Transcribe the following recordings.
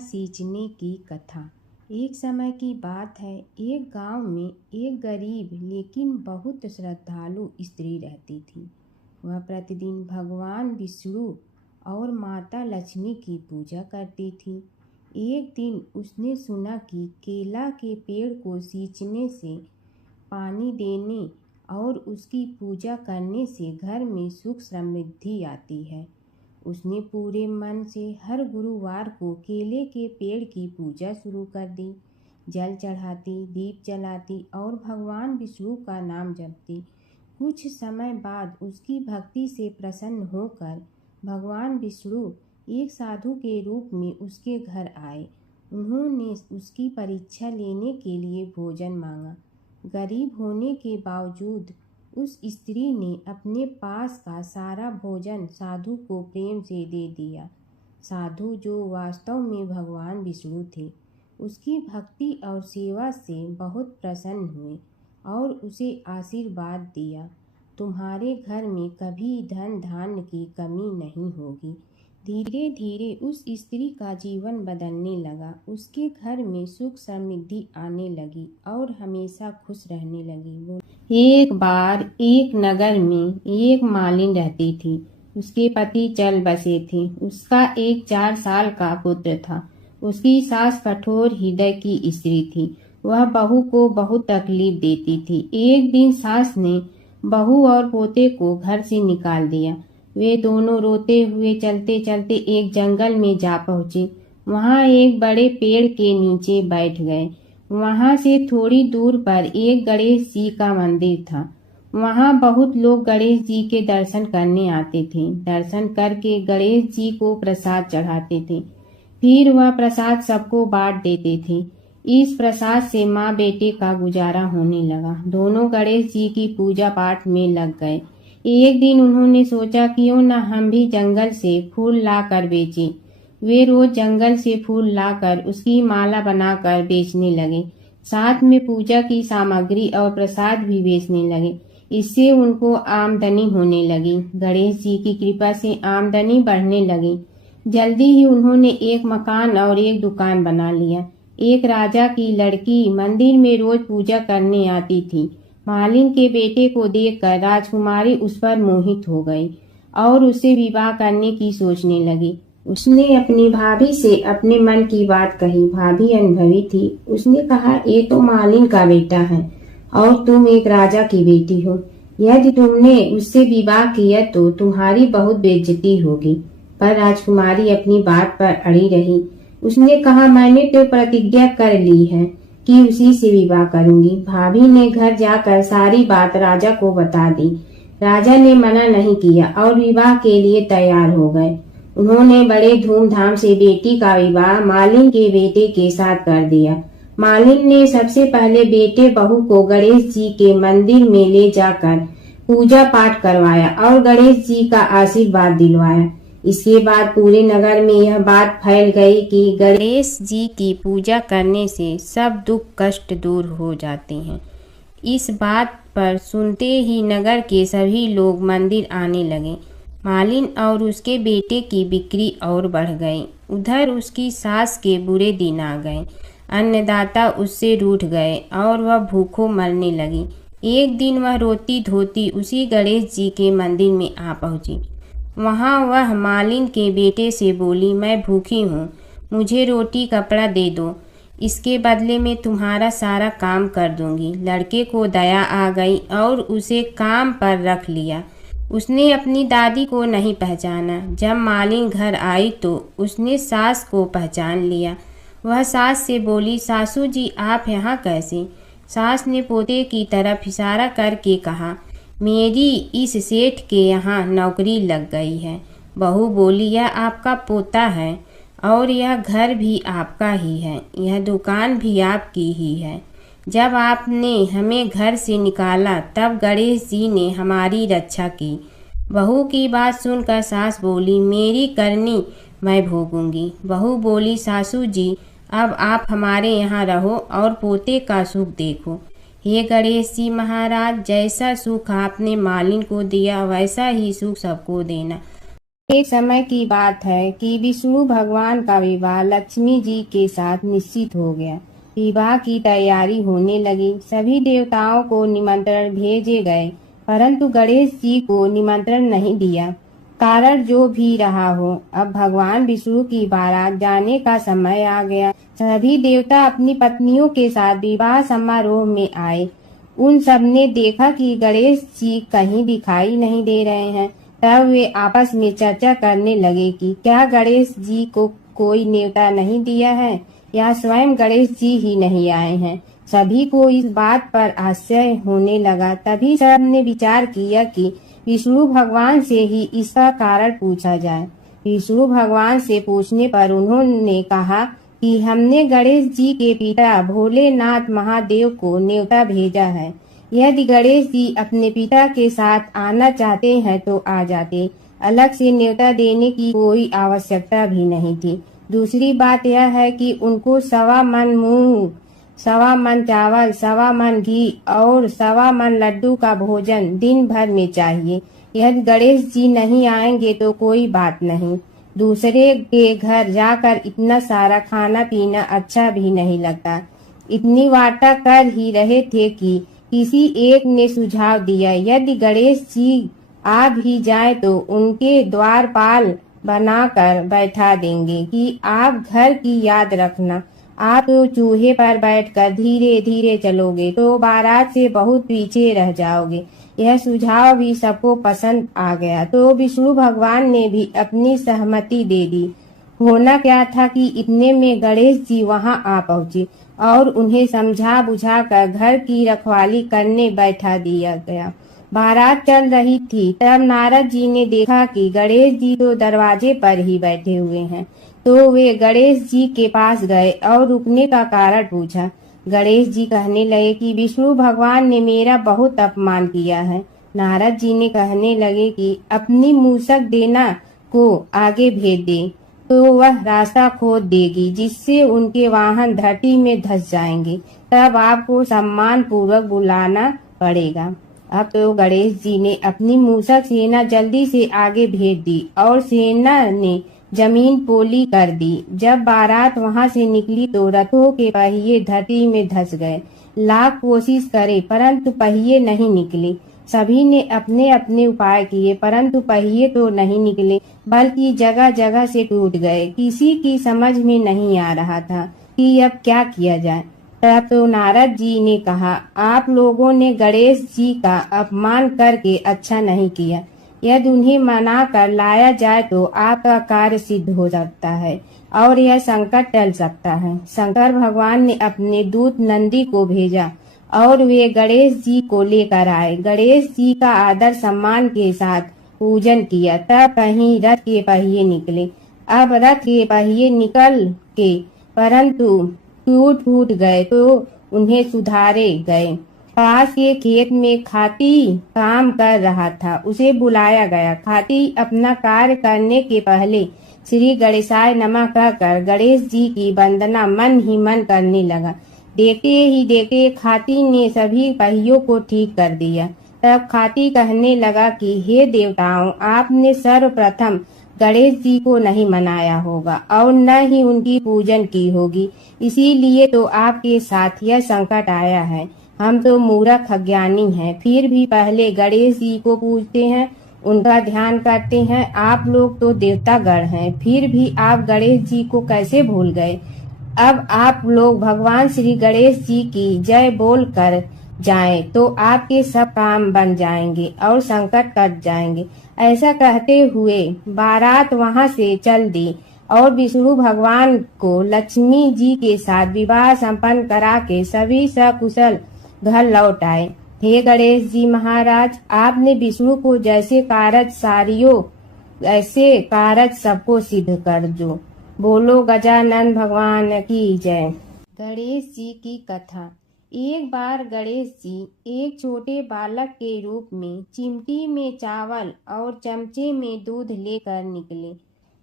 सींचने की कथा। एक समय की बात है, एक गांव में एक गरीब लेकिन बहुत श्रद्धालु स्त्री रहती थी। वह प्रतिदिन भगवान विष्णु और माता लक्ष्मी की पूजा करती थी। एक दिन उसने सुना कि केला के पेड़ को सींचने से, पानी देने और उसकी पूजा करने से घर में सुख समृद्धि आती है। उसने पूरे मन से हर गुरुवार को केले के पेड़ की पूजा शुरू कर दी। जल चढ़ाती, दीप जलाती और भगवान विष्णु का नाम जपती। कुछ समय बाद उसकी भक्ति से प्रसन्न होकर भगवान विष्णु एक साधु के रूप में उसके घर आए। उन्होंने उसकी परीक्षा लेने के लिए भोजन मांगा। गरीब होने के बावजूद उस स्त्री ने अपने पास का सारा भोजन साधु को प्रेम से दे दिया। साधु, जो वास्तव में भगवान विष्णु थे, उसकी भक्ति और सेवा से बहुत प्रसन्न हुए और उसे आशीर्वाद दिया, तुम्हारे घर में कभी धन धान्य की कमी नहीं होगी। धीरे धीरे उस स्त्री का जीवन बदलने लगा। उसके घर में सुख समृद्धि आने लगी और हमेशा खुश रहने लगी। एक बार एक नगर में एक मालिन रहती थी। उसके पति चल बसे थे। उसका एक 4 साल का पुत्र था। उसकी सास कठोर हृदय की स्त्री थी। वह बहू को बहुत तकलीफ देती थी। एक दिन सास ने बहू और पोते को घर से निकाल दिया। वे दोनों रोते हुए चलते चलते एक जंगल में जा पहुंचे। वहां एक बड़े पेड़ के नीचे बैठ गए। वहां से थोड़ी दूर पर एक गणेश जी का मंदिर था। वहां बहुत लोग गणेश जी के दर्शन करने आते थे। दर्शन करके गणेश जी को प्रसाद चढ़ाते थे। फिर वह प्रसाद सबको बांट देते थे। इस प्रसाद से माँ बेटे का गुजारा होने लगा। दोनों गणेश जी की पूजा पाठ में लग गए। एक दिन उन्होंने सोचा, क्यों न हम भी जंगल से फूल लाकर बेचें। वे रोज जंगल से फूल लाकर उसकी माला बनाकर बेचने लगे। साथ में पूजा की सामग्री और प्रसाद भी बेचने लगे। इससे उनको आमदनी होने लगी। गणेश जी की कृपा से आमदनी बढ़ने लगी। जल्दी ही उन्होंने एक मकान और एक दुकान बना लिया। एक राजा की लड़की मंदिर में रोज पूजा करने आती थी। मालिन के बेटे को देखकर राजकुमारी उस पर मोहित हो गई और उससे विवाह करने की सोचने लगी। उसने अपनी भाभी से अपने मन की बात कही। भाभी अनुभवी थी। उसने कहा, ये तो मालिन का बेटा है और तुम एक राजा की बेटी हो। यदि तुमने उससे विवाह किया तो तुम्हारी बहुत बेइज्जती होगी। पर राजकुमारी अपनी बात पर अड़ी रही। उसने कहा, मैंने तो प्रतिज्ञा कर ली है कि उसी से विवाह करूंगी। भाभी ने घर जाकर सारी बात राजा को बता दी। राजा ने मना नहीं किया और विवाह के लिए तैयार हो गए। उन्होंने बड़े धूमधाम से बेटी का विवाह मालिन के बेटे के साथ कर दिया। मालिन ने सबसे पहले बेटे बहू को गणेश जी के मंदिर में ले जाकर पूजा पाठ करवाया और गणेश जी का आशीर्वाद दिलवाया। इसके बाद पूरे नगर में यह बात फैल गई कि गणेश जी की पूजा करने से सब दुख कष्ट दूर हो जाते हैं। इस बात पर सुनते ही नगर के सभी लोग मंदिर आने लगे। मालिन और उसके बेटे की बिक्री और बढ़ गई। उधर उसकी सास के बुरे दिन आ गए। अन्नदाता उससे रूठ गए और वह भूखों मरने लगी। एक दिन वह रोती धोती उसी गणेश जी के मंदिर में आ पहुंची। वहाँ वह मालिन के बेटे से बोली, मैं भूखी हूँ, मुझे रोटी कपड़ा दे दो, इसके बदले में तुम्हारा सारा काम कर दूंगी। लड़के को दया आ गई और उसे काम पर रख लिया। उसने अपनी दादी को नहीं पहचाना। जब मालिन घर आई तो उसने सास को पहचान लिया। वह सास से बोली, सासू जी आप यहाँ कैसे? सास ने पोते की तरफ इशारा करके कहा, मेरी इस सेठ के यहाँ नौकरी लग गई है। बहू बोली, यह आपका पोता है और यह घर भी आपका ही है, यह दुकान भी आपकी ही है। जब आपने हमें घर से निकाला तब गणेश जी ने हमारी रक्षा की। बहू की बात सुनकर सास बोली, मेरी करनी मैं भोगूंगी। बहू बोली, सासू जी अब आप हमारे यहाँ रहो और पोते का सुख देखो। हे गणेश जी महाराज, जैसा सुख आपने मालिन को दिया वैसा ही सुख सबको देना। एक समय की बात है कि विष्णु भगवान का विवाह लक्ष्मी जी के साथ निश्चित हो गया। विवाह की तैयारी होने लगी। सभी देवताओं को निमंत्रण भेजे गए, परंतु गणेश जी को निमंत्रण नहीं दिया। कारण जो भी रहा हो, अब भगवान विष्णु की बारात जाने का समय आ गया। सभी देवता अपनी पत्नियों के साथ विवाह समारोह में आए। उन सब ने देखा कि गणेश जी कहीं दिखाई नहीं दे रहे हैं। तब वे आपस में चर्चा करने लगे कि क्या गणेश जी को कोई न्योता नहीं दिया है या स्वयं गणेश जी ही नहीं आए हैं। सभी को इस बात पर आश्चर्य होने लगा। तभी सब ने विचार किया कि विष्णु भगवान से ही इसका कारण पूछा जाए। विष्णु भगवान से पूछने पर उन्होंने कहा कि हमने गणेश जी के पिता भोलेनाथ महादेव को न्योता भेजा है। यदि गणेश जी अपने पिता के साथ आना चाहते हैं तो आ जाते। अलग से न्योता देने की कोई आवश्यकता भी नहीं थी। दूसरी बात यह है कि उनको 1.25 मन मूंग, 1.25 मन चावल, 1.25 मन घी और 1.25 मन लड्डू का भोजन दिन भर में चाहिए। यदि गणेश जी नहीं आएंगे तो कोई बात नहीं। दूसरे के घर जाकर इतना सारा खाना पीना अच्छा भी नहीं लगता। इतनी वार्ता कर ही रहे थे कि किसी एक ने सुझाव दिया, यदि गणेश जी आ भी जाए तो उनके द्वारपाल बनाकर बैठा देंगे कि आप घर की याद रखना। आप तो चूहे पर बैठकर धीरे धीरे चलोगे तो बारात से बहुत पीछे रह जाओगे। यह सुझाव भी सबको पसंद आ गया तो विष्णु भगवान ने भी अपनी सहमति दे दी। होना क्या था कि इतने में गणेश जी वहां आ पहुंचे और उन्हें समझा बुझा कर घर की रखवाली करने बैठा दिया गया। बारात चल रही थी, तब नारद जी ने देखा कि गणेश जी तो दरवाजे पर ही बैठे हुए हैं। तो वे गणेश जी के पास गए और रुकने का कारण पूछा। गणेश जी कहने लगे कि विष्णु भगवान ने मेरा बहुत अपमान किया है। नारद जी ने कहने लगे कि अपनी मूसक देना को आगे भेज दे तो वह रास्ता खोद देगी, जिससे उनके वाहन धरती में धंस जाएंगे। तब आपको सम्मान पूर्वक बुलाना पड़ेगा। अब तो गणेश जी ने अपनी मूसक सेना जल्दी से आगे भेज दी और सेना ने जमीन पोली कर दी। जब बारात वहां से निकली तो रथों के पहिए धरती में धंस गए। लाख कोशिश करे परंतु पहिए नहीं निकले। सभी ने अपने अपने उपाय किए परंतु पहिए तो नहीं निकले, बल्कि जगह जगह से टूट गए। किसी की समझ में नहीं आ रहा था कि अब क्या किया जाए। तब तो नारद जी ने कहा, आप लोगों ने गणेश जी का अपमान करके अच्छा नहीं किया। यदि उन्हें मना कर लाया जाए तो आपका कार्य सिद्ध हो सकता है और यह संकट टल सकता है। शंकर भगवान ने अपने दूत नंदी को भेजा और वे गणेश जी को लेकर आए। गणेश जी का आदर सम्मान के साथ पूजन किया। तब कहीं रथ के पहिए निकले। अब रथ के पहिए निकल के परंतु टूट फूट गए तो उन्हें सुधारे गए। पास के खेत में खाती काम कर रहा था, उसे बुलाया गया। खाती अपना कार्य करने के पहले श्री गणेशाय नमः कहकर गणेश जी की वंदना मन ही मन करने लगा। देखते ही देखते खाती ने सभी पहियों को ठीक कर दिया। तब खाती कहने लगा कि हे देवताओं, आपने सर्वप्रथम गणेश जी को नहीं मनाया होगा और न ही उनकी पूजन की होगी, इसीलिए तो आपके साथ यह संकट आया है। हम तो मूर्ख अज्ञानी हैं, फिर भी पहले गणेश जी को पूजते हैं, उनका ध्यान करते हैं। आप लोग तो देवतागण हैं, फिर भी आप गणेश जी को कैसे भूल गए। अब आप लोग भगवान श्री गणेश जी की जय बोल कर जाएं तो आपके सब काम बन जाएंगे और संकट कट जाएंगे। ऐसा कहते हुए बारात वहां से चल दी और विष्णु भगवान को लक्ष्मी जी के साथ विवाह संपन्न करा के सभी सकुशल घर लौट आए। हे गणेश जी महाराज, आपने विष्णु को जैसे कारज सारियो ऐसे कारज सबको सिद्ध कर दो। बोलो गजानन भगवान की जय। गणेश जी की कथा। एक बार गणेश जी एक छोटे बालक के रूप में चिमटी में चावल और चमचे में दूध लेकर निकले।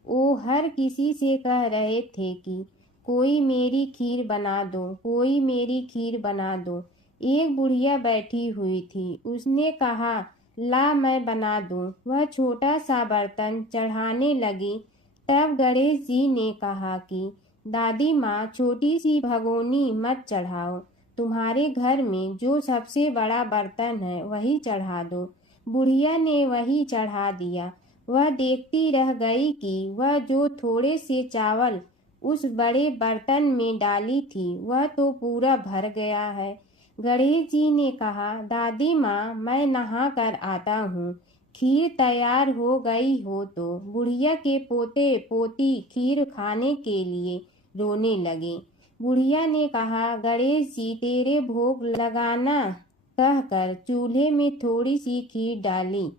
वो हर किसी से कह रहे थे कि कोई मेरी खीर बना दो, कोई मेरी खीर बना दो। एक बुढ़िया बैठी हुई थी। उसने कहा, ला मैं बना दूं। वह छोटा सा बर्तन चढ़ाने लगी। तब गणेश जी ने कहा कि दादी माँ, छोटी सी भगोनी मत चढ़ाओ, तुम्हारे घर में जो सबसे बड़ा बर्तन है वही चढ़ा दो। बुढ़िया ने वही चढ़ा दिया। वह देखती रह गई कि वह जो थोड़े से चावल उस बड़े बर्तन में डाली थी वह तो पूरा भर गया है। गणेश जी ने कहा, दादी माँ, मैं नहा कर आता हूँ। खीर तैयार हो गई हो तो बुढ़िया के पोते पोती खीर खाने के लिए रोने लगे। बुढ़िया ने कहा, गणेश जी, तेरे भोग लगाना कहकर चूल्हे में थोड़ी सी खीर डाली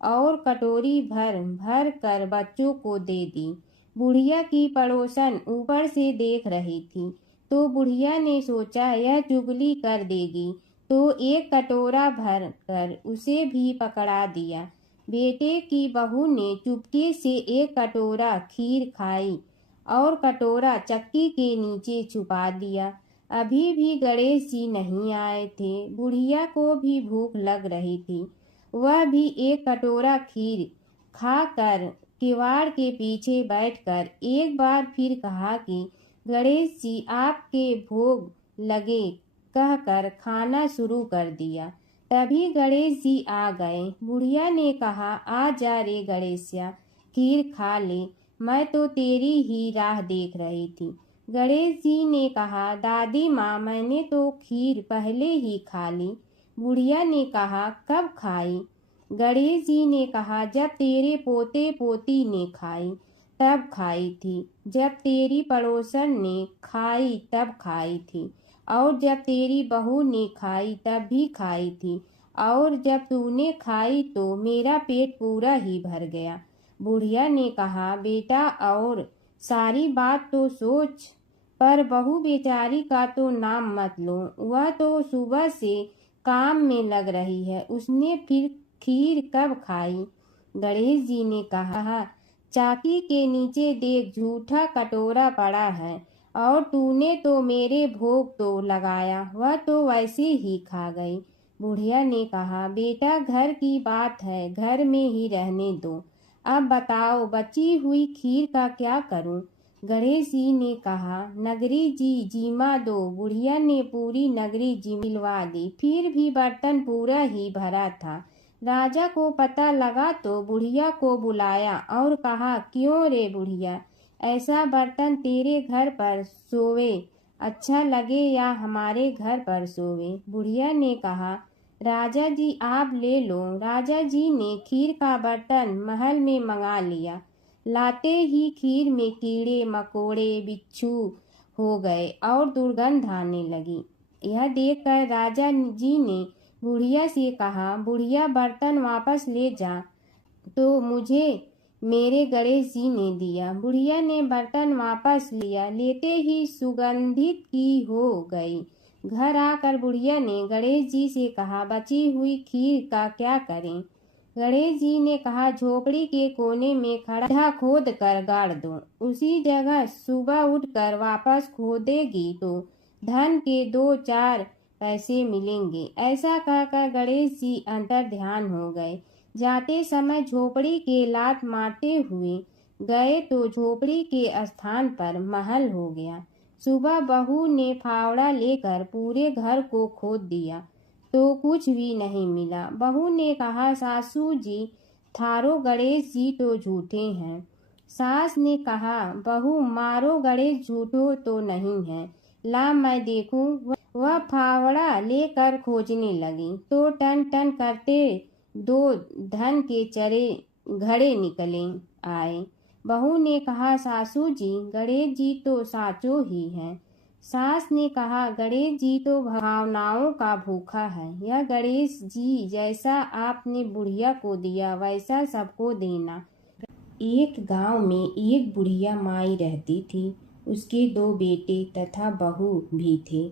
और कटोरी भर भर कर बच्चों को दे दी। बुढ़िया की पड़ोसन ऊपर से देख रही थी, तो बुढ़िया ने सोचा यह चुगली कर देगी, तो एक कटोरा भर कर उसे भी पकड़ा दिया। बेटे की बहू ने चुपके से एक कटोरा खीर खाई और कटोरा चक्की के नीचे छुपा दिया। अभी भी गणेश जी नहीं आए थे। बुढ़िया को भी भूख लग रही थी। वह भी एक कटोरा खीर खाकर किवाड़ के पीछे बैठकर एक बार फिर कहा कि गणेश जी, आपके भोग लगे कहकर खाना शुरू कर दिया। तभी गणेश जी आ गए। बुढ़िया ने कहा, आ जा रे गणेशिया, खीर खा ले, मैं तो तेरी ही राह देख रही थी। गणेश जी ने कहा, दादी माँ, मैंने तो खीर पहले ही खा ली। बुढ़िया ने कहा, कब खाई? गणेश जी ने कहा, जब तेरे पोते पोती ने खाई तब खाई थी, जब तेरी पड़ोसन ने खाई तब खाई थी, और जब तेरी बहू ने खाई तब भी खाई थी, और जब तूने खाई तो मेरा पेट पूरा ही भर गया। बुढ़िया ने कहा, बेटा, और सारी बात तो सोच, पर बहू बेचारी का तो नाम मत लो। वह तो सुबह से काम में लग रही है, उसने फिर खीर कब खाई? गणेश जी ने कहा, चाकी के नीचे देख, झूठा कटोरा पड़ा है, और तूने तो मेरे भोग तो लगाया, वह तो वैसे ही खा गई। बुढ़िया ने कहा, बेटा, घर की बात है, घर में ही रहने दो। अब बताओ, बची हुई खीर का क्या करूं? गणेश जी ने कहा, नगरी जी जीमा दो। बुढ़िया ने पूरी नगरी जिलवा दी, फिर भी बर्तन पूरा ही भरा था। राजा को पता लगा तो बुढ़िया को बुलाया और कहा, क्यों रे बुढ़िया, ऐसा बर्तन तेरे घर पर सोवे अच्छा लगे या हमारे घर पर सोवे? बुढ़िया ने कहा, राजा जी, आप ले लो। राजा जी ने खीर का बर्तन महल में मंगा लिया। लाते ही खीर में कीड़े मकोड़े बिच्छू हो गए और दुर्गंध आने लगी। यह देखकर राजा जी ने बुढ़िया से कहा, बुढ़िया, बर्तन वापस ले जा, तो मुझे मेरे गणेश जी ने दिया। बुढ़िया ने बर्तन वापस लिया, लेते ही सुगंधित की हो गई। घर आकर बुढ़िया ने गणेश जी से कहा, बची हुई खीर का क्या करें? गणेश जी ने कहा, झोपड़ी के कोने में खड्डा खोद कर गाड़ दो, उसी जगह सुबह उठकर वापस खोदेगी तो धन के 2-4 पैसे मिलेंगे। ऐसा कहकर गणेश जी अंतर ध्यान हो गए। जाते समय झोपड़ी के लात मारते हुए गए तो झोपड़ी के स्थान पर महल हो गया। सुबह बहू ने फावड़ा लेकर पूरे घर को खोद दिया तो कुछ भी नहीं मिला। बहू ने कहा, सासू जी, थारो गणेश जी तो झूठे हैं। सास ने कहा, बहू, मारो गणेश झूठो तो नहीं है, ला मैं देखूं। वह फावड़ा लेकर खोजने लगी तो टन टन करते 2 धन के चरे घड़े निकले आए। बहू ने कहा, सासू जी, गणेश जी तो साचो ही हैं। सास ने कहा, गणेश जी तो भावनाओं का भूखा है। यह गणेश जी जैसा आपने बुढ़िया को दिया वैसा सबको देना। एक गांव में एक बुढ़िया माई रहती थी। उसके 2 बेटे तथा बहू भी थे।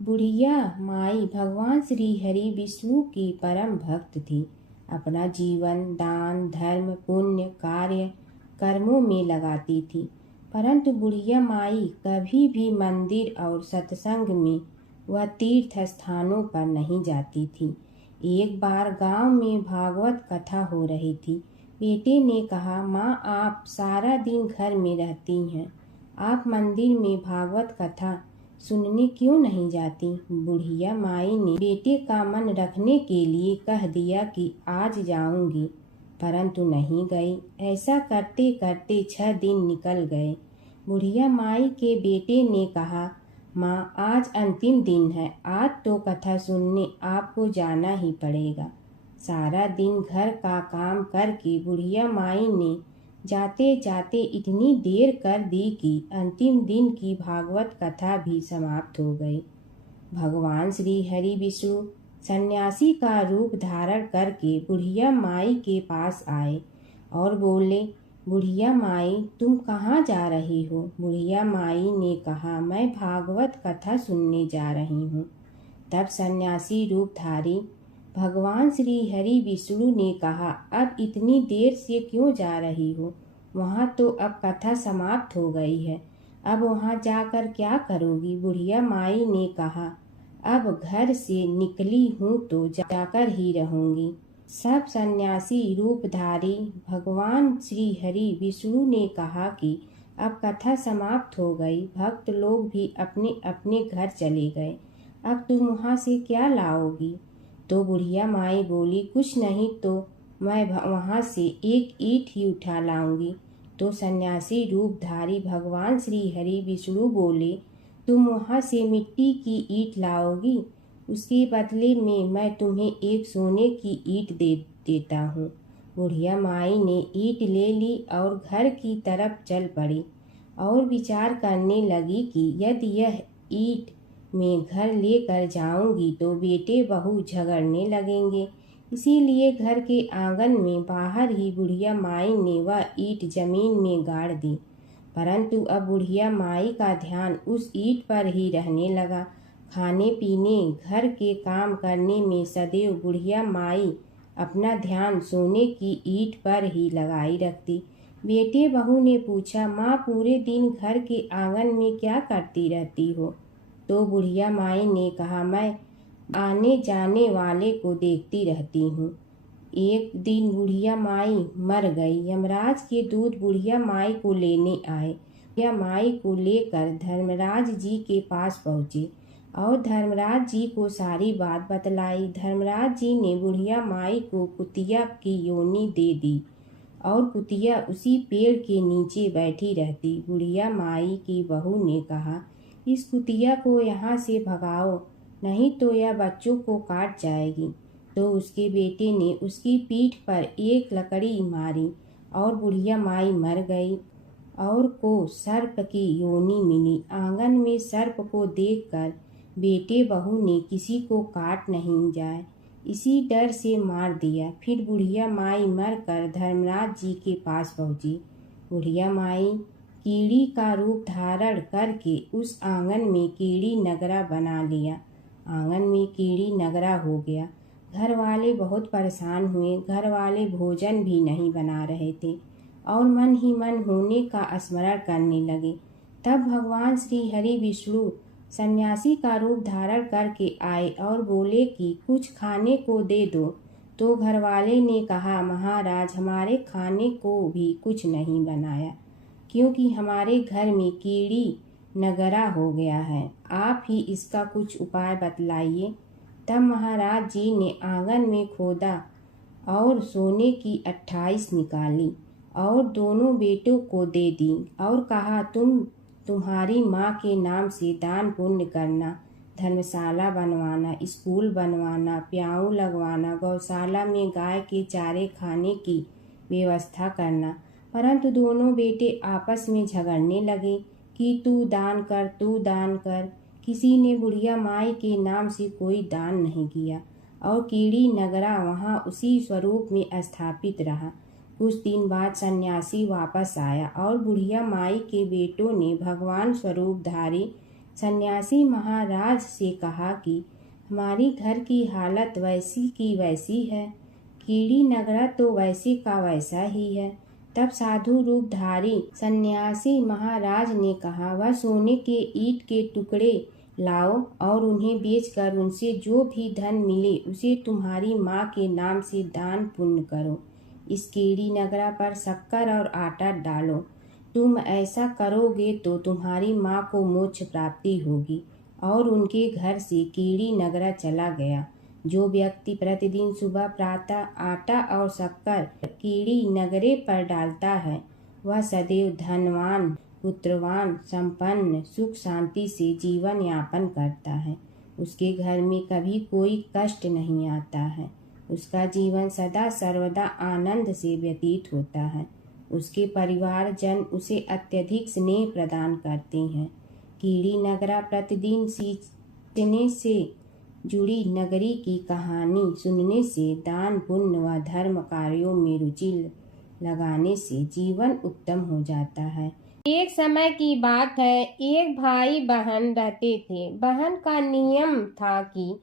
बुढ़िया माई भगवान श्री हरि विष्णु की परम भक्त थी। अपना जीवन दान धर्म पुण्य कार्य कर्मों में लगाती थी, परंतु बुढ़िया माई कभी भी मंदिर और सत्संग में व तीर्थ स्थानों पर नहीं जाती थी। एक बार गांव में भागवत कथा हो रही थी। बेटे ने कहा, माँ आप सारा दिन घर में रहती हैं, आप मंदिर में भागवत कथा सुनने क्यों नहीं जाती? बुढ़िया माई ने बेटे का मन रखने के लिए कह दिया कि आज जाऊंगी, परंतु नहीं गई। ऐसा करते करते 6 दिन निकल गए। बुढ़िया माई के बेटे ने कहा, माँ आज अंतिम दिन है, आज तो कथा सुनने आपको जाना ही पड़ेगा। सारा दिन घर का काम करके बुढ़िया माई ने जाते जाते इतनी देर कर दी कि अंतिम दिन की भागवत कथा भी समाप्त हो गई। भगवान श्री हरि विष्णु सन्यासी का रूप धारण करके बुढ़िया माई के पास आए और बोले, बुढ़िया माई तुम कहाँ जा रही हो? बुढ़िया माई ने कहा, मैं भागवत कथा सुनने जा रही हूँ। तब सन्यासी रूपधारी भगवान श्री हरि विष्णु ने कहा, अब इतनी देर से क्यों जा रही हो? वहाँ तो अब कथा समाप्त हो गई है, अब वहाँ जाकर क्या करोगी? बुढ़िया माई ने कहा, अब घर से निकली हूँ तो जाकर ही रहूंगी। सब सन्यासी रूपधारी भगवान श्री हरि विष्णु ने कहा कि अब कथा समाप्त हो गई, भक्त लोग भी अपने अपने घर चले गए, अब तुम वहाँ से क्या लाओगी? तो बुढ़िया माई बोली, कुछ नहीं तो मैं वहाँ से एक ईंट ही उठा लाऊंगी। तो सन्यासी रूपधारी भगवान श्री हरि विष्णु बोले, तुम वहाँ से मिट्टी की ईंट लाओगी, उसके बदले में मैं तुम्हें एक सोने की ईंट दे देता हूँ। बुढ़िया माई ने ईंट ले ली और घर की तरफ चल पड़ी और विचार करने लगी कि यदि यह ईंट मैं घर लेकर जाऊंगी तो बेटे बहू झगड़ने लगेंगे, इसीलिए घर के आंगन में बाहर ही बुढ़िया माई ने वह ईंट जमीन में गाड़ दी। परंतु अब बुढ़िया माई का ध्यान उस ईंट पर ही रहने लगा। खाने पीने घर के काम करने में सदैव बुढ़िया माई अपना ध्यान सोने की ईंट पर ही लगाई रखती। बेटे बहू ने पूछा, माँ पूरे दिन घर के आंगन में क्या करती रहती हो? तो बुढ़िया माई ने कहा, मैं आने जाने वाले को देखती रहती हूँ। एक दिन बुढ़िया माई मर गई। यमराज के दूत बुढ़िया माई को लेने आए। बुढ़िया माई को लेकर धर्मराज जी के पास पहुँचे और धर्मराज जी को सारी बात बतलाई। धर्मराज जी ने बुढ़िया माई को कुतिया की योनि दे दी और कुतिया उसी पेड़ के नीचे बैठी रहती। बुढ़िया माई की बहू ने कहा, इस कुतिया को यहाँ से भगाओ, नहीं तो यह बच्चों को काट जाएगी। तो उसके बेटे ने उसकी पीठ पर एक लकड़ी मारी और बुढ़िया माई मर गई और को सर्प की योनि मिली। आंगन में सर्प को देखकर बेटे बहू ने किसी को काट नहीं जाए इसी डर से मार दिया। फिर बुढ़िया माई मरकर धर्मराज जी के पास पहुंची। बुढ़िया माई कीड़ी का रूप धारण करके उस आंगन में कीड़ी नगरा बना लिया। आंगन में कीड़ी नगरा हो गया। घर वाले बहुत परेशान हुए। घर वाले भोजन भी नहीं बना रहे थे और मन ही मन होने का स्मरण करने लगे। तब भगवान श्री हरि विष्णु सन्यासी का रूप धारण करके आए और बोले कि कुछ खाने को दे दो। तो घरवाले ने कहा, महाराज हमारे खाने को भी कुछ नहीं बनाया, क्योंकि हमारे घर में कीड़ी नगरा हो गया है, आप ही इसका कुछ उपाय बतलाइए। तब महाराज जी ने आंगन में खोदा और सोने की 28 निकाली और दोनों बेटों को दे दी और कहा, तुम्हारी माँ के नाम से दान पुण्य करना, धर्मशाला बनवाना, स्कूल बनवाना, प्याऊ लगवाना, गौशाला में गाय के चारे खाने की व्यवस्था करना। परंतु दोनों बेटे आपस में झगड़ने लगे कि तू दान कर, तू दान कर। किसी ने बुढ़िया माई के नाम से कोई दान नहीं किया और कीड़ी नगरा वहाँ उसी स्वरूप में स्थापित रहा। कुछ दिन बाद सन्यासी वापस आया और बुढ़िया माई के बेटों ने भगवान स्वरूपधारी सन्यासी महाराज से कहा कि हमारी घर की हालत वैसी की वैसी है, कीड़ी नगरा तो वैसे का वैसा ही है। तब साधु रूपधारी सन्यासी महाराज ने कहा, वह सोने के ईंट के टुकड़े लाओ और उन्हें बेचकर उनसे जो भी धन मिले उसे तुम्हारी माँ के नाम से दान पुण्य करो। इस कीड़ी नगरा पर शक्कर और आटा डालो। तुम ऐसा करोगे तो तुम्हारी माँ को मोक्ष प्राप्ति होगी। और उनके घर से कीड़ी नगरा चला गया। जो व्यक्ति प्रतिदिन सुबह प्रातः आटा और शक्कर कीड़ी नगरे पर डालता है वह सदैव धनवान, पुत्रवान, संपन्न, सुख शांति से जीवन यापन करता है। उसके घर में कभी कोई कष्ट नहीं आता है। उसका जीवन सदा सर्वदा आनंद से व्यतीत होता है। उसके परिवार जन उसे अत्यधिक स्नेह प्रदान करते हैं। कीड़ी नगरा प्रतिदिन सींचने से जुड़ी नगरी की कहानी सुनने से, दान पुण्य व धर्म कार्यों में रुचि लगाने से जीवन उत्तम हो जाता है। एक समय की बात है, एक भाई बहन रहते थे। बहन का नियम था कि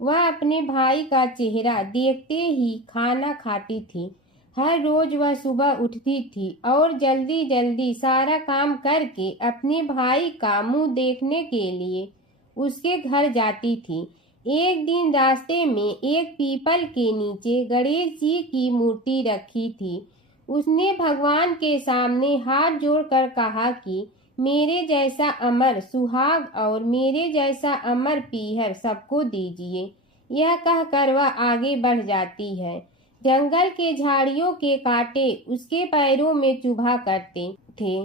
वह अपने भाई का चेहरा देखते ही खाना खाती थी। हर रोज वह सुबह उठती थी और जल्दी जल्दी सारा काम करके अपने भाई का मुंह देखने के लिए उसके घर जाती थी। एक दिन रास्ते में एक पीपल के नीचे गणेश जी की मूर्ति रखी थी। उसने भगवान के सामने हाथ जोड़कर कहा कि मेरे जैसा अमर सुहाग और मेरे जैसा अमर पीहर सबको दीजिए। यह कहकर वह आगे बढ़ जाती है। जंगल के झाड़ियों के कांटे उसके पैरों में चुभा करते थे।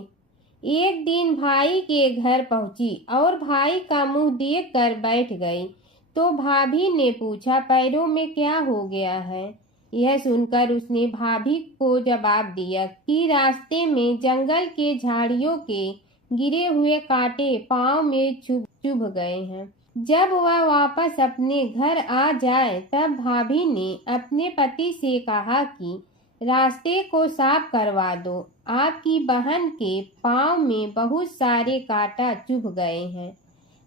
एक दिन भाई के घर पहुंची और भाई का मुंह देखकर बैठ गई तो भाभी ने पूछा, पैरों में क्या हो गया है? यह सुनकर उसने भाभी को जवाब दिया कि रास्ते में जंगल के झाड़ियों के गिरे हुए कांटे पांव में चुभ गए हैं। जब वह वापस अपने घर आ जाए तब भाभी ने अपने पति से कहा कि रास्ते को साफ करवा दो, आपकी बहन के पांव में बहुत सारे कांटा चुभ गए हैं।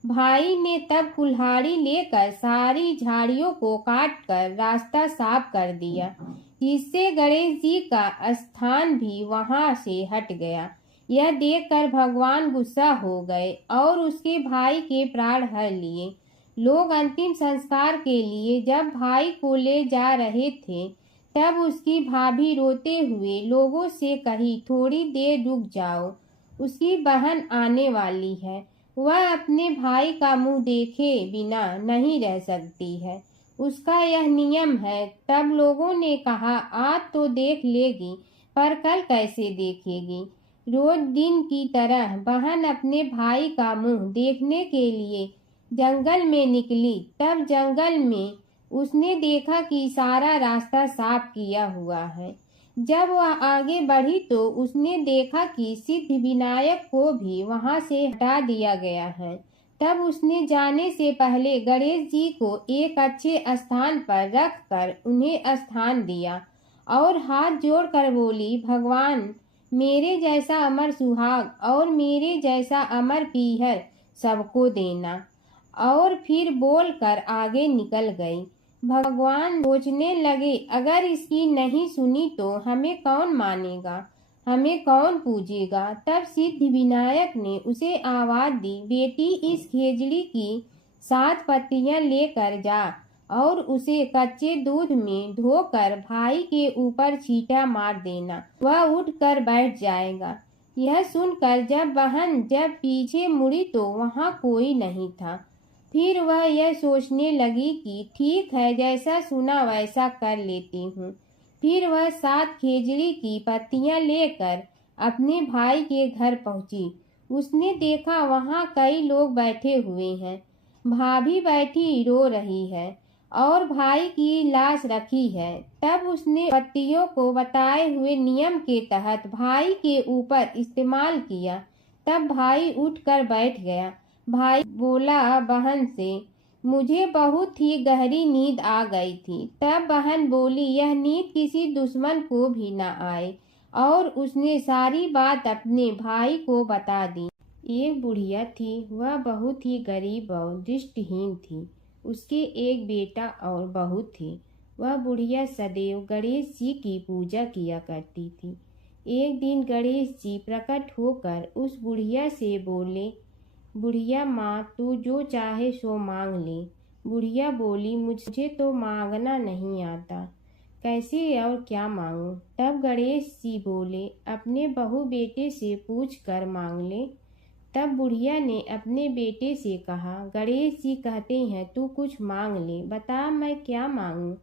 भाई ने तब कुल्हाड़ी लेकर सारी झाड़ियों को काटकर रास्ता साफ कर दिया, जिससे गणेश जी का स्थान भी वहां से हट गया। यह देखकर भगवान गुस्सा हो गए और उसके भाई के प्राण हर लिए। लोग अंतिम संस्कार के लिए जब भाई को ले जा रहे थे तब उसकी भाभी रोते हुए लोगों से कही, थोड़ी देर रुक जाओ, उसकी बहन आने वाली है। वह अपने भाई का मुंह देखे बिना नहीं रह सकती है, उसका यह नियम है। तब लोगों ने कहा, आज तो देख लेगी पर कल कैसे देखेगी? रोज दिन की तरह बहन अपने भाई का मुंह देखने के लिए जंगल में निकली। तब जंगल में उसने देखा कि सारा रास्ता साफ किया हुआ है। जब वह आगे बढ़ी तो उसने देखा कि सिद्ध विनायक को भी वहां से हटा दिया गया है। तब उसने जाने से पहले गणेश जी को एक अच्छे स्थान पर रखकर उन्हें स्थान दिया और हाथ जोड़कर बोली, भगवान मेरे जैसा अमर सुहाग और मेरे जैसा अमर पीहर सबको देना। और फिर बोलकर आगे निकल गई। भगवान सोचने लगे, अगर इसकी नहीं सुनी तो हमें कौन मानेगा, हमें कौन पूजेगा? तब सिद्ध विनायक ने उसे आवाज दी, बेटी इस खेजड़ी की 7 पत्तियां लेकर जा और उसे कच्चे दूध में धोकर भाई के ऊपर छींटा मार देना, वह उठकर बैठ जाएगा। यह सुनकर जब पीछे मुड़ी तो वहां कोई नहीं था। फिर वह यह सोचने लगी कि ठीक है, जैसा सुना वैसा कर लेती हूँ। फिर वह 7 खेजड़ी की पत्तियां लेकर अपने भाई के घर पहुंची। उसने देखा वहां कई लोग बैठे हुए हैं। भाभी बैठी रो रही है और भाई की लाश रखी है। तब उसने पत्तियों को बताए हुए नियम के तहत भाई के ऊपर इस्तेमाल किया। तब भाई उठकर बैठ गया। भाई बोला बहन से, मुझे बहुत ही गहरी नींद आ गई थी। तब बहन बोली, यह नींद किसी दुश्मन को भी न आए। और उसने सारी बात अपने भाई को बता दी। एक बुढ़िया थी, वह बहुत ही गरीब और दृष्टिहीन थी। उसके एक बेटा और बहू थे। वह बुढ़िया सदैव गणेश जी की पूजा किया करती थी। एक दिन गणेश जी प्रकट होकर उस बुढ़िया से बोले, बुढ़िया माँ तू जो चाहे सो मांग ले। बुढ़िया बोली मुझे तो मांगना नहीं आता, कैसे और क्या मांगूं। तब गणेश जी बोले अपने बहू बेटे से पूछ कर मांग ले। तब बुढ़िया ने अपने बेटे से कहा गणेश जी कहते हैं तू कुछ मांग ले, बता मैं क्या मांगूं।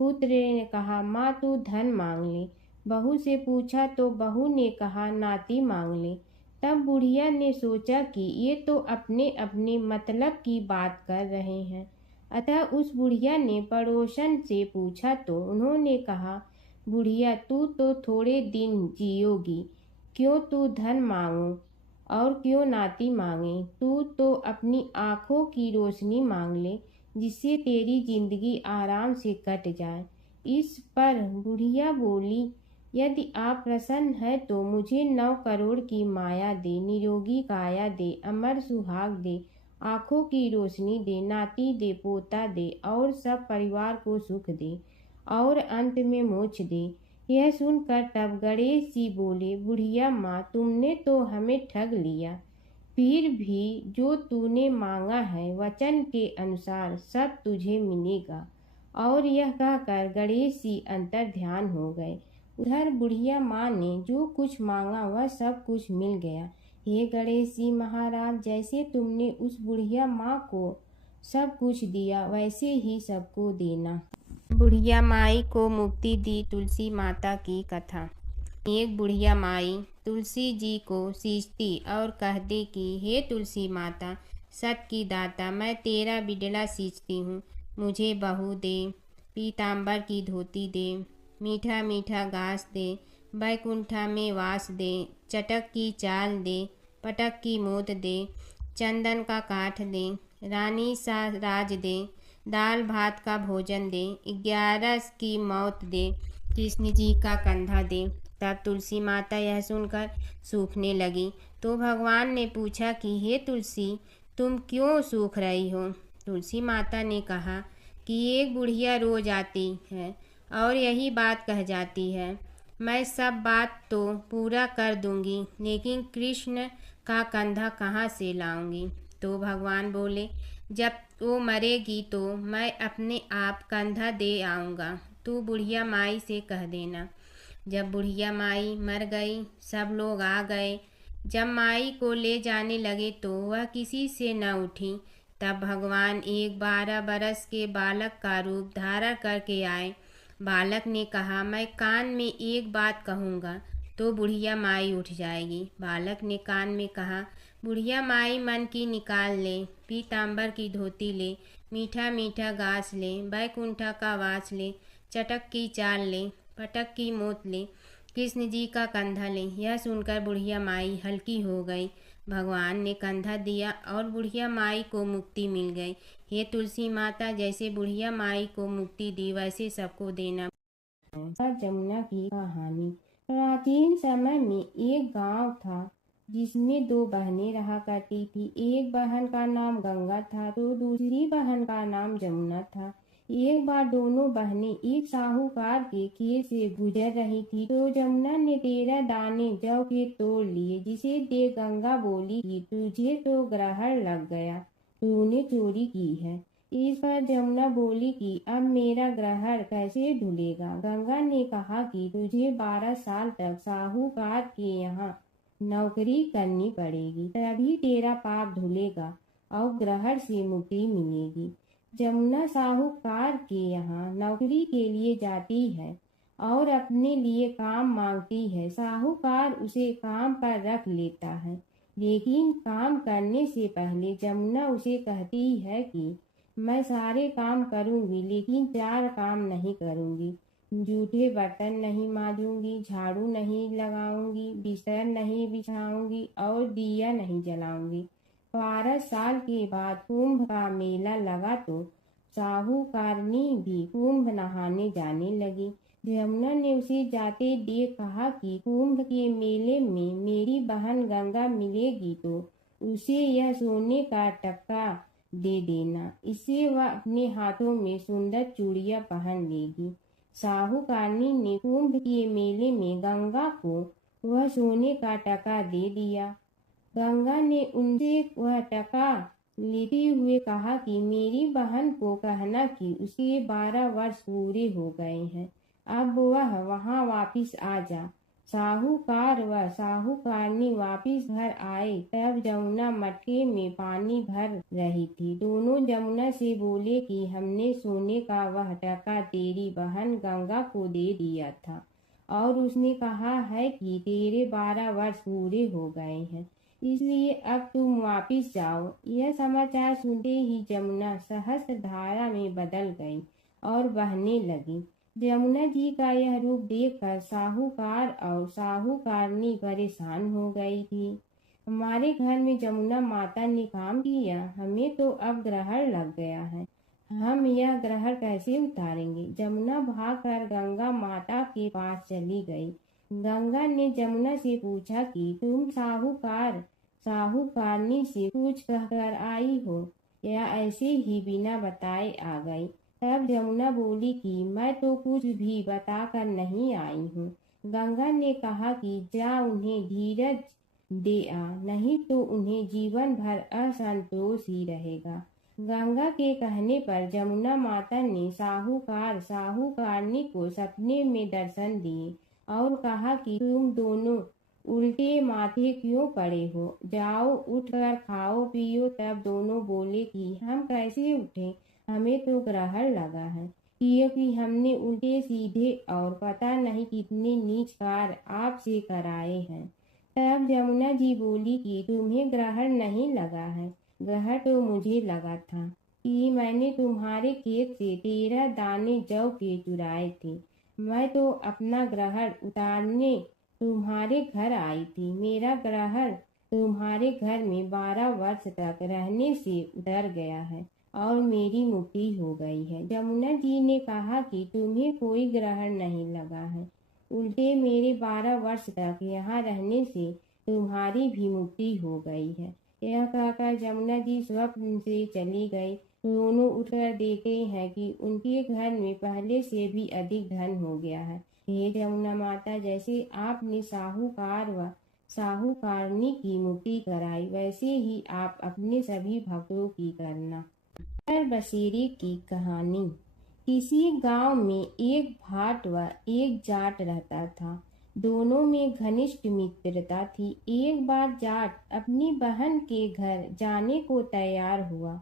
पुत्र ने कहा माँ तू धन मांग ले। बहू से पूछा तो बहू ने कहा नाती मांग ले। तब बुढ़िया ने सोचा कि ये तो अपने अपने मतलब की बात कर रहे हैं, अतः उस बुढ़िया ने पड़ोसन से पूछा तो उन्होंने कहा बुढ़िया तू तो थोड़े दिन जियोगी, क्यों तू धन मांगो और क्यों नाती मांगे। तू तो अपनी आँखों की रोशनी मांग ले, जिससे तेरी जिंदगी आराम से कट जाए। इस पर बुढ़िया बोली यदि आप प्रसन्न है तो मुझे 9 करोड़ की माया दे, निरोगी काया दे, अमर सुहाग दे, आँखों की रोशनी दे, नाती दे, पोता दे और सब परिवार को सुख दे और अंत में मोक्ष दे। यह सुनकर तब गणेश जी बोले बुढ़िया माँ तुमने तो हमें ठग लिया, फिर भी जो तूने मांगा है वचन के अनुसार सब तुझे मिलेगा। और यह कहकर गणेश जी अंतर ध्यान हो गए। उधर बुढ़िया माँ ने जो कुछ मांगा वह सब कुछ मिल गया। हे गणेश जी महाराज, जैसे तुमने उस बुढ़िया माँ को सब कुछ दिया वैसे ही सबको देना। बुढ़िया माई को मुक्ति दी तुलसी माता की कथा। एक बुढ़िया माई तुलसी जी को सींचती और कहती कि हे तुलसी माता, सत की दाता, मैं तेरा बिडला सींचती हूँ, मुझे बहू दे, पीताम्बर की धोती दे, मीठा मीठा घास दे, बैकुंठा में वास दे, चटक की चाल दे, पटक की मोत दे, चंदन का काठ दे, रानी सा राज दे, दाल भात का भोजन दे, 11 की मौत दे, कृष्ण जी का कंधा दे। तब तुलसी माता यह सुनकर सूखने लगी तो भगवान ने पूछा कि हे तुलसी, तुम क्यों सूख रही हो। तुलसी माता ने कहा कि एक बुढ़िया रोज आती है और यही बात कह जाती है, मैं सब बात तो पूरा कर दूंगी लेकिन कृष्ण का कंधा कहाँ से लाऊंगी। तो भगवान बोले जब वो मरेगी तो मैं अपने आप कंधा दे आऊँगा, तू बुढ़िया माई से कह देना। जब बुढ़िया माई मर गई सब लोग आ गए। जब माई को ले जाने लगे तो वह किसी से न उठी। तब भगवान एक 12 बरस के बालक का रूप धारण करके आए। बालक ने कहा मैं कान में एक बात कहूँगा तो बुढ़िया माई उठ जाएगी। बालक ने कान में कहा बुढ़िया माई मन की निकाल ले, पीताम्बर की धोती ले, मीठा मीठा घास ले, बैकुंठा का वास ले, चटक की चाल ले, पटक की मोत ले, कृष्ण जी का कंधा ले। यह सुनकर बुढ़िया माई हल्की हो गई। भगवान ने कंधा दिया और बुढ़िया माई को मुक्ति मिल गई। हे तुलसी माता, जैसे बुढ़िया माई को मुक्ति दी वैसे सबको देना। जमुना की कहानी। प्राचीन समय में एक गांव था जिसमें 2 बहनें रहा करती थी। एक बहन का नाम गंगा था तो दूसरी बहन का नाम जमुना था। एक बार दोनों बहनें एक साहूकार के खेत से गुजर रही थी तो जमुना ने 13 दाने जौ के तोड़ लिए, जिसे देख गंगा बोली कि तुझे तो ग्रहण लग गया, तूने चोरी की है। इस पर जमुना बोली कि अब मेरा ग्रहण कैसे धुलेगा। गंगा ने कहा कि तुझे 12 साल तक साहूकार के यहाँ नौकरी करनी पड़ेगी, तभी तेरा पाप धुलेगा और ग्रहण से मुक्ति मिलेगी। जमुना साहूकार के यहाँ नौकरी के लिए जाती है और अपने लिए काम मांगती है। साहूकार उसे काम पर रख लेता है, लेकिन काम करने से पहले जमुना उसे कहती है कि मैं सारे काम करूंगी लेकिन 4 काम नहीं करूंगी। जूठे बर्तन नहीं मांजूंगी, झाड़ू नहीं लगाऊंगी, बिस्तर नहीं बिछाऊंगी और दिया नहीं जलाऊंगी। 12 साल के बाद कुंभ का मेला लगा तो साहूकारनी भी कुंभ नहाने जाने लगी। जमुना ने उसे जाते देख कहा कि कुंभ के मेले में मेरी बहन गंगा मिलेगी तो उसे यह सोने का टक्का दे देना, इससे वह अपने हाथों में सुंदर चूड़ियां पहन लेगी। साहूकारनी ने कुंभ के मेले में गंगा को वह सोने का टका दे दिया। गंगा ने उनसे वह टका लेते हुए कहा कि मेरी बहन को कहना कि उसके 12 वर्ष पूरे हो गए हैं, अब वह वहां वापिस आ जा। साहूकार व साहूकारनी वापिस घर आए तब जमुना मटके में पानी भर रही थी। दोनों जमुना से बोले कि हमने सोने का वह टका तेरी बहन गंगा को दे दिया था और उसने कहा है कि तेरे 12 वर्ष पूरे हो गए हैं, इसलिए अब तुम वापिस जाओ। यह समाचार सुनते ही जमुना सहस्र धारा में बदल गई और बहने लगी। यमुना जी का यह रूप देखकर साहूकार और साहूकारनी परेशान हो गई थी। हमारे घर में जमुना माता ने काम किया, हमें तो अब ग्रहण लग गया है, हम यह ग्रहण कैसे उतारेंगे। जमुना भागकर गंगा माता के पास चली गई। गंगा ने जमुना से पूछा कि तुम साहूकारनी से कुछ कहकर आई हो या ऐसे ही बिना बताए आ गई। तब जमुना बोली कि मैं तो कुछ भी बताकर नहीं आई हूँ। गंगा ने कहा कि जा उन्हें धीरज दे आ, नहीं तो उन्हें जीवन भर असंतोष ही रहेगा। गंगा के कहने पर जमुना माता ने साहूकारनी को सपने में दर्शन दिए और कहा कि तुम दोनों उल्टे माथे क्यों पड़े हो, जाओ उठकर खाओ पियो। तब दोनों बोले कि हम कैसे उठें, हमें तो ग्रहण लगा है, क्योंकि हमने उल्टे सीधे और पता नहीं कितने नीच कार्य आपसे कराए हैं। तब यमुना जी बोली कि तुम्हें ग्रहण नहीं लगा है, ग्रहण तो मुझे लगा था कि मैंने तुम्हारे खेत से 13 दाने जौ के चुराए थे। मैं तो अपना ग्रहण उतारने तुम्हारे घर आई थी। मेरा ग्रहण तुम्हारे घर में 12 वर्ष तक रहने से उतर गया है और मेरी मुक्ति हो गई है। यमुना जी ने कहा कि तुम्हें कोई ग्रहण नहीं लगा है, उल्टे मेरे 12 वर्ष तक यहाँ रहने से तुम्हारी भी मुक्ति हो गई है। यह कहकर यमुना जी स्वप्न से चली गई। दोनों उठकर देखते हैं कि उनके घर में पहले से भी अधिक धन हो गया है। हे यमुना माता, जैसे आपने साहूकार व साहूकारनी की मुक्ति कराई, वैसे ही आप अपने सभी भक्तों की करना। नगर बसेरे की कहानी। किसी गांव में एक भाट व एक जाट रहता था। दोनों में घनिष्ठ मित्रता थी। एक बार जाट अपनी बहन के घर जाने को तैयार हुआ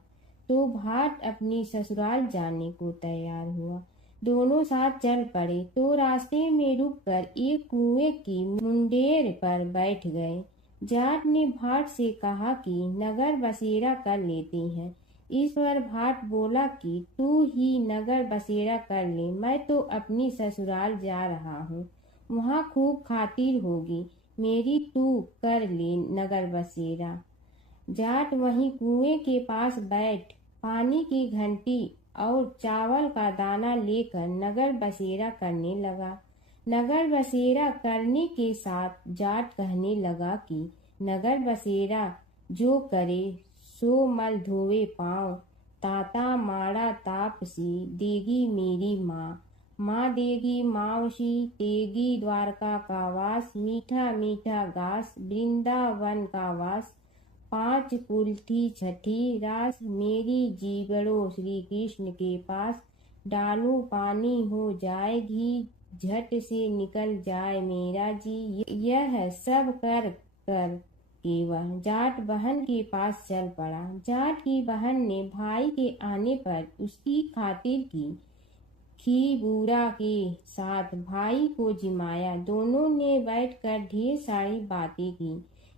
तो भाट अपनी ससुराल जाने को तैयार हुआ। दोनों साथ चल पड़े तो रास्ते में रुककर एक कुएं की मुंडेर पर बैठ गए। जाट ने भाट से कहा कि नगर बसेरा कर लेते हैं। इस पर भाट बोला कि तू ही नगर बसेरा कर ले, मैं तो अपनी ससुराल जा रहा हूँ, वहाँ खूब खातिर होगी मेरी, तू कर ले नगर बसेरा। जाट वहीं कुएं के पास बैठ पानी की घंटी और चावल का दाना लेकर नगर बसेरा करने लगा। नगर बसेरा करने के साथ जाट कहने लगा कि नगर बसेरा जो करे सो मल धोवे पाँव, ताता माड़ा तापसी देगी मेरी माँ, माँ देगी मावशी तेगी द्वारका का वास, मीठा मीठा घास वृंदावन का वास, 5 कुल्ठी छठी रास, मेरी जीवड़ो श्री कृष्ण के पास, डालू पानी हो जाए घी, झट से निकल जाए मेरा जी। यह सब कर कर कि वह जाट बहन के पास चल पड़ा। जाट की बहन ने भाई के आने पर उसकी खातिर की खी बूढ़ा के साथ भाई को जिमाया। दोनों ने बैठकर ढेर सारी बातें की।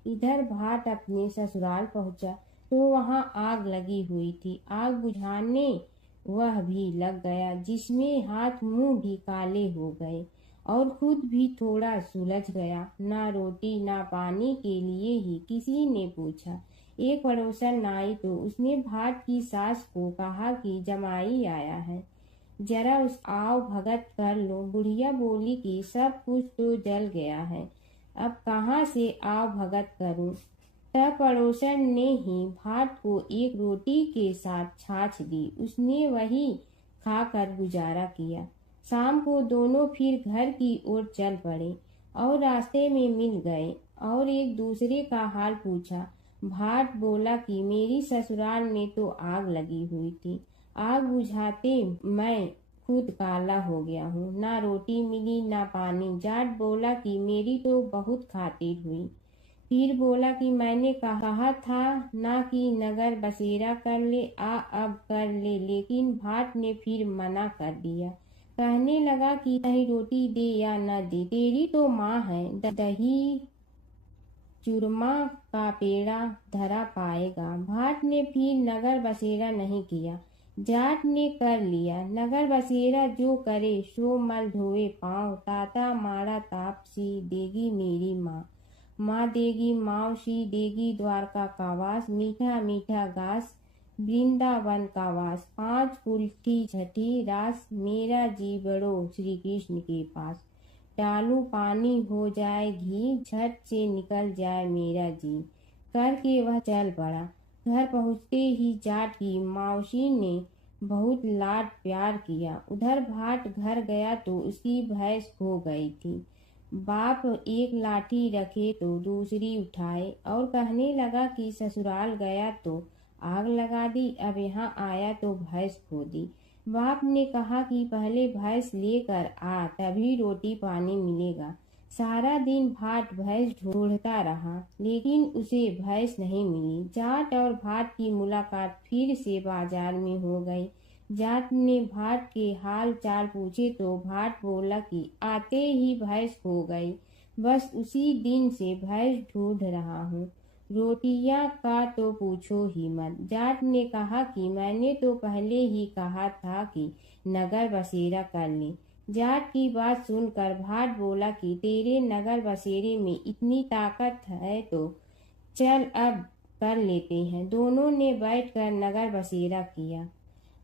इधर भाट अपने ससुराल पहुंचा तो वहां आग लगी हुई थी। आग बुझाने वह भी लग गया, जिसमें हाथ मुंह भी काले हो गए और खुद भी थोड़ा सुलझ गया। ना रोटी ना पानी के लिए ही किसी ने पूछा। एक पड़ोसन आई तो उसने भाट की सास को कहा कि जमाई आया है, जरा उस आओ भगत कर लो। बुढ़िया बोली कि सब कुछ तो जल गया है, अब कहाँ से आओ भगत करूं। तब पड़ोसन ने ही भाट को एक रोटी के साथ छाछ दी। उसने वही खाकर गुजारा किया। शाम को दोनों फिर घर की ओर चल पड़े और रास्ते में मिल गए और एक दूसरे का हाल पूछा। भाट बोला कि मेरी ससुराल में तो आग लगी हुई थी, आग बुझाते मैं खुद काला हो गया हूँ, ना रोटी मिली ना पानी। जाट बोला कि मेरी तो बहुत खातिर हुई। फिर बोला कि मैंने कहा था ना कि नगर बसेरा कर ले, आ अब कर ले, लेकिन भाट ने फिर मना कर दिया। कहने लगा कि चाहे रोटी दे या न दे, तेरी तो माँ है, दही चूरमा का पेड़ा धरा पाएगा। भाट ने फिर नगर बसेरा नहीं किया, जाट ने कर लिया नगर बसेरा। जो करे सो मल धोए पाँव, ताता मारा तापसी देगी मेरी माँ। माँ देगी मावशी देगी द्वारका का वास, मीठा मीठा घास वृंदावन का वास। 5 कुल्ठी छठी रास, मेरा जी बड़ो श्री कृष्ण के पास। डालू पानी हो जाए घी, झट से निकल जाए मेरा जी। करके वह चल पड़ा। घर पहुँचते ही जाट की मौसी ने बहुत लाड प्यार किया। उधर भाट घर गया तो उसकी भैंस खो गई थी। बाप एक लाठी रखे तो दूसरी उठाए और कहने लगा कि ससुराल गया तो आग लगा दी, अब यहाँ आया तो भैंस खो दी। बाप ने कहा कि पहले भैंस लेकर आ, तभी रोटी पानी मिलेगा। सारा दिन भाट भैंस ढूंढता रहा, लेकिन उसे भैंस नहीं मिली। जाट और भाट की मुलाकात फिर से बाजार में हो गई। जाट ने भाट के हाल चाल पूछे तो भाट बोला कि आते ही भैंस खो गई, बस उसी दिन से भैंस ढूंढ रहा हूँ। रोटियां का तो पूछो ही मत। जाट ने कहा कि मैंने तो पहले ही कहा था कि नगर बसेरा कर ले। जाट की बात सुनकर भाट बोला कि तेरे नगर बसेरे में इतनी ताकत है तो चल अब कर लेते हैं। दोनों ने बैठकर नगर बसेरा किया।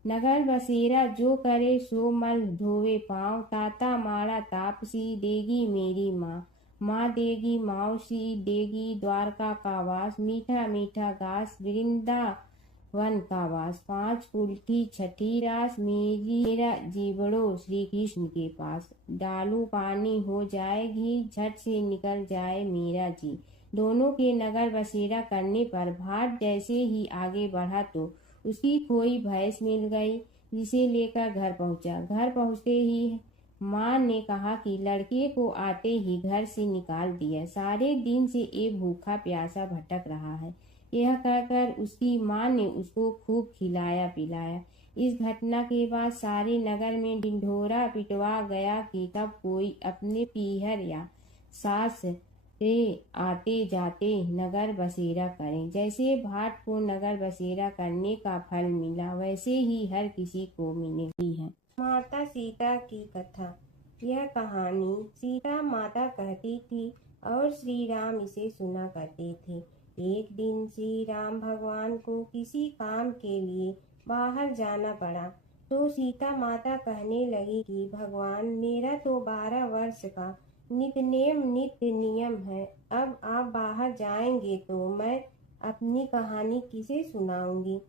नगर बसेरा जो करे सो मल धोवे पाँव, ताता मारा तापसी देगी मेरी माँ। माँ देगी मौसी देगी द्वारका का वास, मीठा मीठा घास वृंदावन का वास। 5 कुल्ठी छठी रास, मेरा जीवड़ो श्री कृष्ण के पास। डालू पानी हो जाए घी, झट से निकल जाए मेरा जी। दोनों के नगर बसेरा करने पर भाट जैसे ही आगे बढ़ा तो उसकी खोई भैंस मिल गई, जिसे लेकर घर पहुंचा। घर पहुंचते ही माँ ने कहा कि लड़के को आते ही घर से निकाल दिया, सारे दिन से ये भूखा प्यासा भटक रहा है। यह कहकर उसकी माँ ने उसको खूब खिलाया पिलाया। इस घटना के बाद सारे नगर में ढिंढोरा पिटवा गया कि तब कोई अपने पीहर या सास से आते जाते नगर बसेरा करें। जैसे भाट को नगर बसेरा करने का फल मिला, वैसे ही हर किसी को मिलती है। माता सीता की कथा। यह कहानी सीता माता कहती थी और श्री राम इसे सुना करते थे। एक दिन श्री राम भगवान को किसी काम के लिए बाहर जाना पड़ा, तो सीता माता कहने लगी कि भगवान, मेरा तो 12 वर्ष का नित्य नियम है, अब आप बाहर जाएंगे तो मैं अपनी कहानी किसे सुनाऊंगी।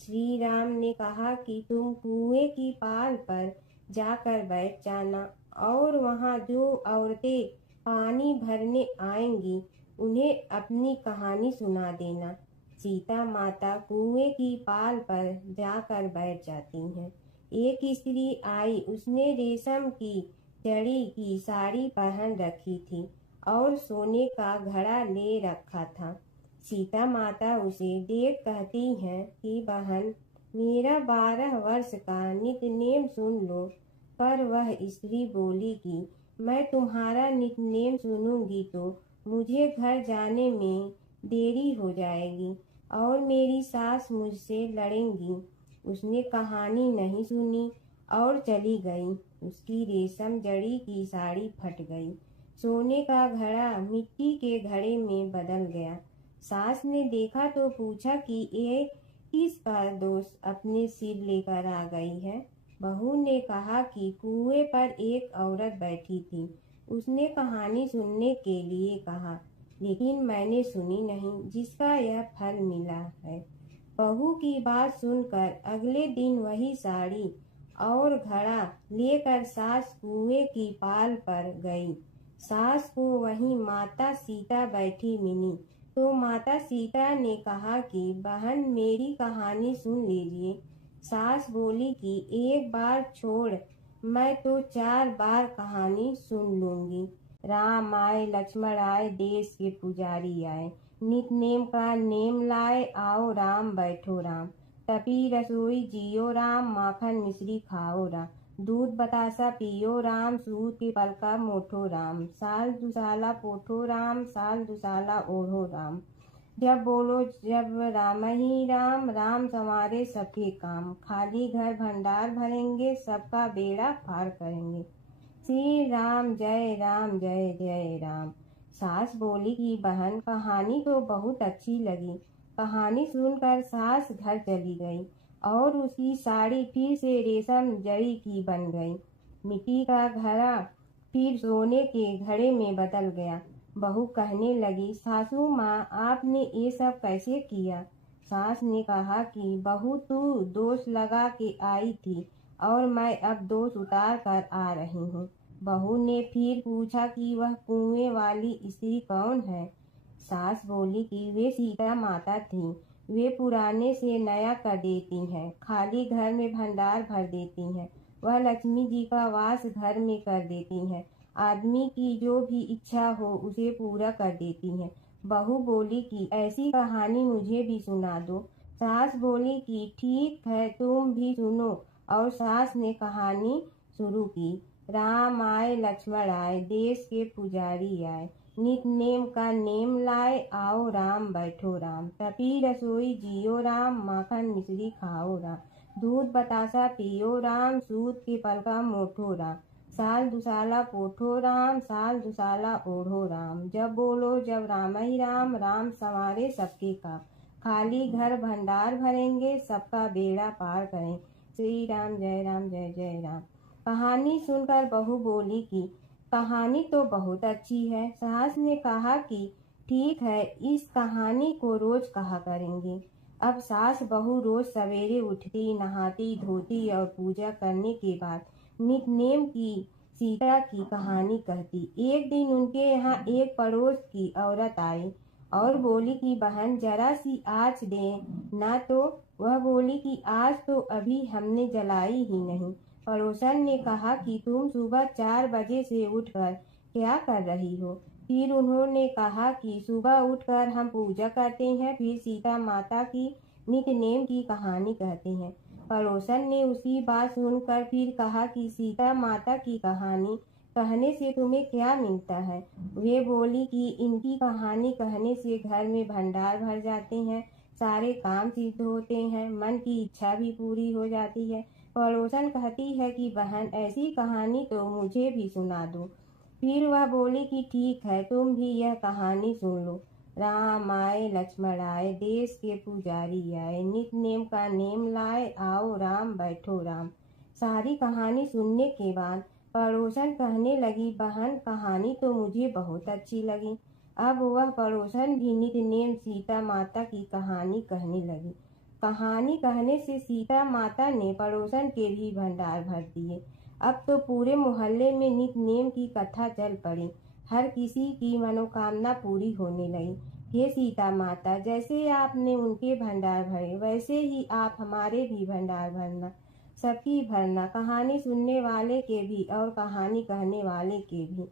श्री राम ने कहा कि तुम कुएं की पाल पर जाकर बैठ जाना और वहां जो औरतें पानी भरने आएंगी उन्हें अपनी कहानी सुना देना। सीता माता कुएं की पाल पर जाकर बैठ जाती हैं। एक स्त्री आई, उसने रेशम की जड़ी की साड़ी पहन रखी थी और सोने का घड़ा ले रखा था। सीता माता उसे देख कहती हैं कि बहन, मेरा 12 वर्ष का नित्य सुन लो। पर वह स्त्री बोली कि मैं तुम्हारा नित्य सुनूंगी तो मुझे घर जाने में देरी हो जाएगी और मेरी सास मुझसे लड़ेंगी। उसने कहानी नहीं सुनी और चली गई। उसकी रेशम जड़ी की साड़ी फट गई, सोने का घड़ा मिट्टी के घड़े में बदल गया। सास ने देखा तो पूछा कि ये किसका दोष अपने सिर लेकर आ गई है। बहू ने कहा कि कुएं पर एक औरत बैठी थी, उसने कहानी सुनने के लिए कहा, लेकिन मैंने सुनी नहीं, जिसका यह फल मिला है। बहू की बात सुनकर अगले दिन वही साड़ी और घड़ा लेकर सास कुएं की पाल पर गई। सास को वहीं माता सीता बैठी मिली तो माता सीता ने कहा कि बहन मेरी कहानी सुन लीजिए। सास बोली कि एक बार छोड़, मैं तो 4 बार कहानी सुन लूंगी। राम आए लक्ष्मण आए देश के पुजारी आए, नित नेम का नेम लाए आओ राम बैठो राम। तपी रसोई जियो राम, माखन मिश्री खाओ राम। दूध बतासा पियो राम, सूत के पलका मोठो राम। साल दुसाला पोठो राम, साल दुसाला ओढ़ो राम। जब बोलो जब राम ही राम, राम संवारे सबके काम। खाली घर भंडार भरेंगे, सबका बेड़ा पार करेंगे। श्री राम जय राम जय जय राम। सास बोली कि बहन कहानी तो बहुत अच्छी लगी। कहानी सुनकर सास घर चली गई और उसकी साड़ी फिर से रेशम जरी की बन गई। मिट्टी का घड़ा फिर सोने के घड़े में बदल गया। बहू कहने लगी, सासू माँ आपने ये सब कैसे किया? सास ने कहा कि बहू तू दोष लगा के आई थी और मैं अब दोष उतार कर आ रही हूँ। बहू ने फिर पूछा कि वह कुएं वाली स्त्री कौन है? सास बोली कि वे सीता माता थी। वे पुराने से नया कर देती हैं, खाली घर में भंडार भर देती हैं। वह लक्ष्मी जी का वास घर में कर देती हैं। आदमी की जो भी इच्छा हो उसे पूरा कर देती हैं। बहू बोली कि ऐसी कहानी मुझे भी सुना दो। सास बोली कि ठीक है तुम भी सुनो, और सास ने कहानी शुरू की। राम आए लक्ष्मण आए देश के पुजारी आए, नित नेम का नेम लाए आओ राम बैठो राम। तपी रसोई जियो राम, माखन मिश्री खाओ राम। दूध बतासा पियो राम, सूत के पलका मोठो राम। साल दुसाला पोठो राम, साल दुसाला ओढ़ो राम। जब बोलो जब राम ही राम, राम संवारे सबके काम। खाली घर भंडार भरेंगे, सबका बेड़ा पार करें। श्री राम जय जय राम। कहानी सुनकर बहू बोली कि कहानी तो बहुत अच्छी है। सास ने कहा कि ठीक है, इस कहानी को रोज कहा करेंगे। अब सास बहू रोज सवेरे उठती, नहाती धोती और पूजा करने के बाद नित नेम की सीता की कहानी कहती। एक दिन उनके यहाँ एक पड़ोस की औरत आई और बोली कि बहन जरा सी आँच दे ना। तो वह बोली कि आज तो अभी हमने जलाई ही नहीं। पड़ोसन ने कहा कि तुम सुबह 4 बजे से उठकर क्या कर रही हो? फिर उन्होंने कहा कि सुबह उठकर हम पूजा करते हैं, फिर सीता माता की नित नेम की कहानी कहते हैं। पड़ोसन ने उसकी बात सुनकर फिर कहा कि सीता माता की कहानी कहने से तुम्हें क्या मिलता है? वे बोली कि इनकी कहानी कहने से घर में भंडार भर जाते हैं, सारे काम सिद्ध होते हैं, मन की इच्छा भी पूरी हो जाती है। पड़ोसन कहती है कि बहन ऐसी कहानी तो मुझे भी सुना दो। फिर वह बोली कि ठीक है तुम भी यह कहानी सुन लो। राम आए लक्ष्मण आए देश के पुजारी आए, नित नेम का नेम लाए आओ राम बैठो राम। सारी कहानी सुनने के बाद पड़ोसन कहने लगी, बहन कहानी तो मुझे बहुत अच्छी लगी। अब वह पड़ोसन भी नित नेम सीता माता की कहानी कहने लगी। कहानी कहने से सीता माता ने पड़ोसन के भी भंडार भर दिए। अब तो पूरे मोहल्ले में नित नेम की कथा चल पड़ी। हर किसी की मनोकामना पूरी होने लगी। हे सीता माता, जैसे आपने उनके भंडार भरे वैसे ही आप हमारे भी भंडार भरना, सबकी भरना, कहानी सुनने वाले के भी और कहानी कहने वाले के भी।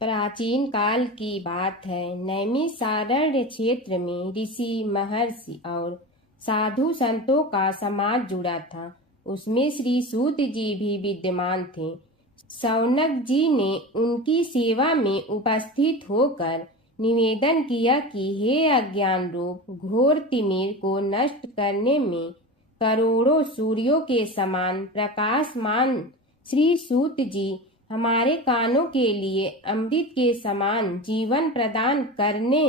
प्राचीन काल की बात है। नैमिषारण्य क्षेत्र में ऋषि महर्षि और साधु संतों का समाज जुड़ा था। उसमें श्री सूत जी भी विद्यमान थे। शौनक जी ने उनकी सेवा में उपस्थित होकर निवेदन किया कि हे अज्ञान रूप घोर तिमिर को नष्ट करने में करोड़ों सूर्यों के समान प्रकाशमान श्री सूत जी हमारे कानों के लिए अमृत के समान जीवन प्रदान करने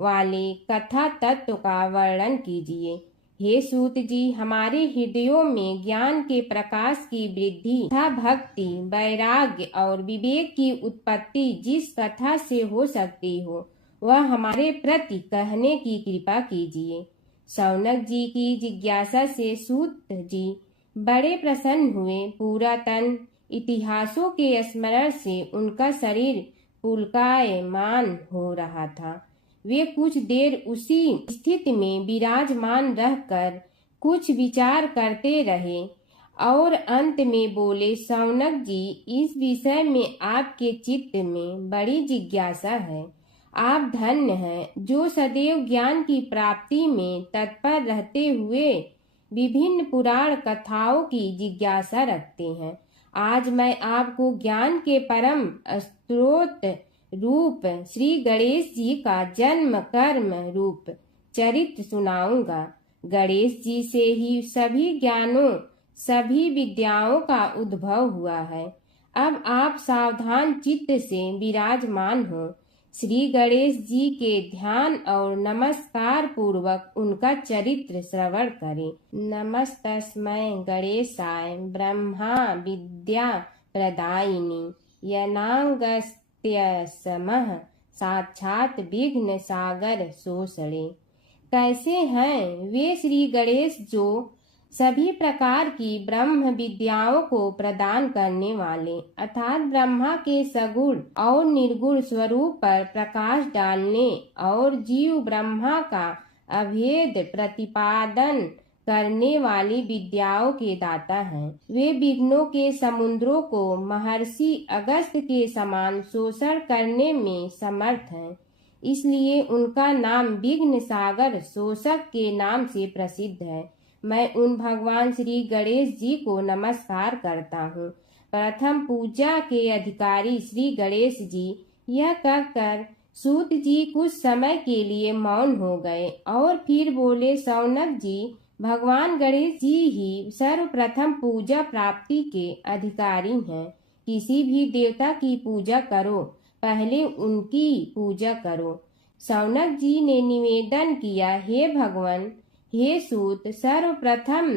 वाले कथा तत्व का वर्णन कीजिए। हे सूत जी, हमारे हृदयों में ज्ञान के प्रकाश की वृद्धि तथा भक्ति, वैराग्य और विवेक की उत्पत्ति जिस कथा से हो सकती हो वह हमारे प्रति कहने की कृपा कीजिए। शौनक जी की जिज्ञासा से सूत जी बड़े प्रसन्न हुए। पुरातन इतिहासों के स्मरण से उनका शरीर पुलकायमान हो रहा था। वे कुछ देर उसी स्थिति में विराजमान रहकर कुछ विचार करते रहे और अंत में बोले, शौनक जी, इस विषय में आपके चित्त में बड़ी जिज्ञासा है। आप धन्य हैं जो सदैव ज्ञान की प्राप्ति में तत्पर रहते हुए विभिन्न पुराण कथाओं की जिज्ञासा रखते हैं। आज मैं आपको ज्ञान के परम स्रोत रूप श्री गणेश जी का जन्म कर्म रूप चरित्र सुनाऊंगा। गणेश जी से ही सभी ज्ञानों सभी विद्याओं का उद्भव हुआ है। अब आप सावधान चित्त से विराजमान हो। श्री गणेश जी के ध्यान और नमस्कार पूर्वक उनका चरित्र श्रवण करें। नमस्तस्मै गणेशाय ब्रह्मा विद्या प्रदायिनी यनागस्त्यसमः साक्षात विघ्न सागर सोसड़े। कैसे हैं वे श्री गणेश जो सभी प्रकार की ब्रह्म विद्याओं को प्रदान करने वाले अर्थात ब्रह्मा के सगुण और निर्गुण स्वरूप पर प्रकाश डालने और जीव ब्रह्मा का अभेद प्रतिपादन करने वाली विद्याओं के दाता हैं। वे विघ्नों के समुद्रों को महर्षि अगस्त्य के समान शोषण करने में समर्थ हैं। इसलिए उनका नाम विघ्न सागर शोषक के नाम से प्रसिद्ध है। मैं उन भगवान श्री गणेश जी को नमस्कार करता हूँ। प्रथम पूजा के अधिकारी श्री गणेश जी, यह कहकर सूत जी कुछ समय के लिए मौन हो गए और फिर बोले, शौनक जी, भगवान गणेश जी ही सर्वप्रथम पूजा प्राप्ति के अधिकारी हैं। किसी भी देवता की पूजा करो, पहले उनकी पूजा करो। शौनक जी ने निवेदन किया, हे भगवान, हे सूत, सर्वप्रथम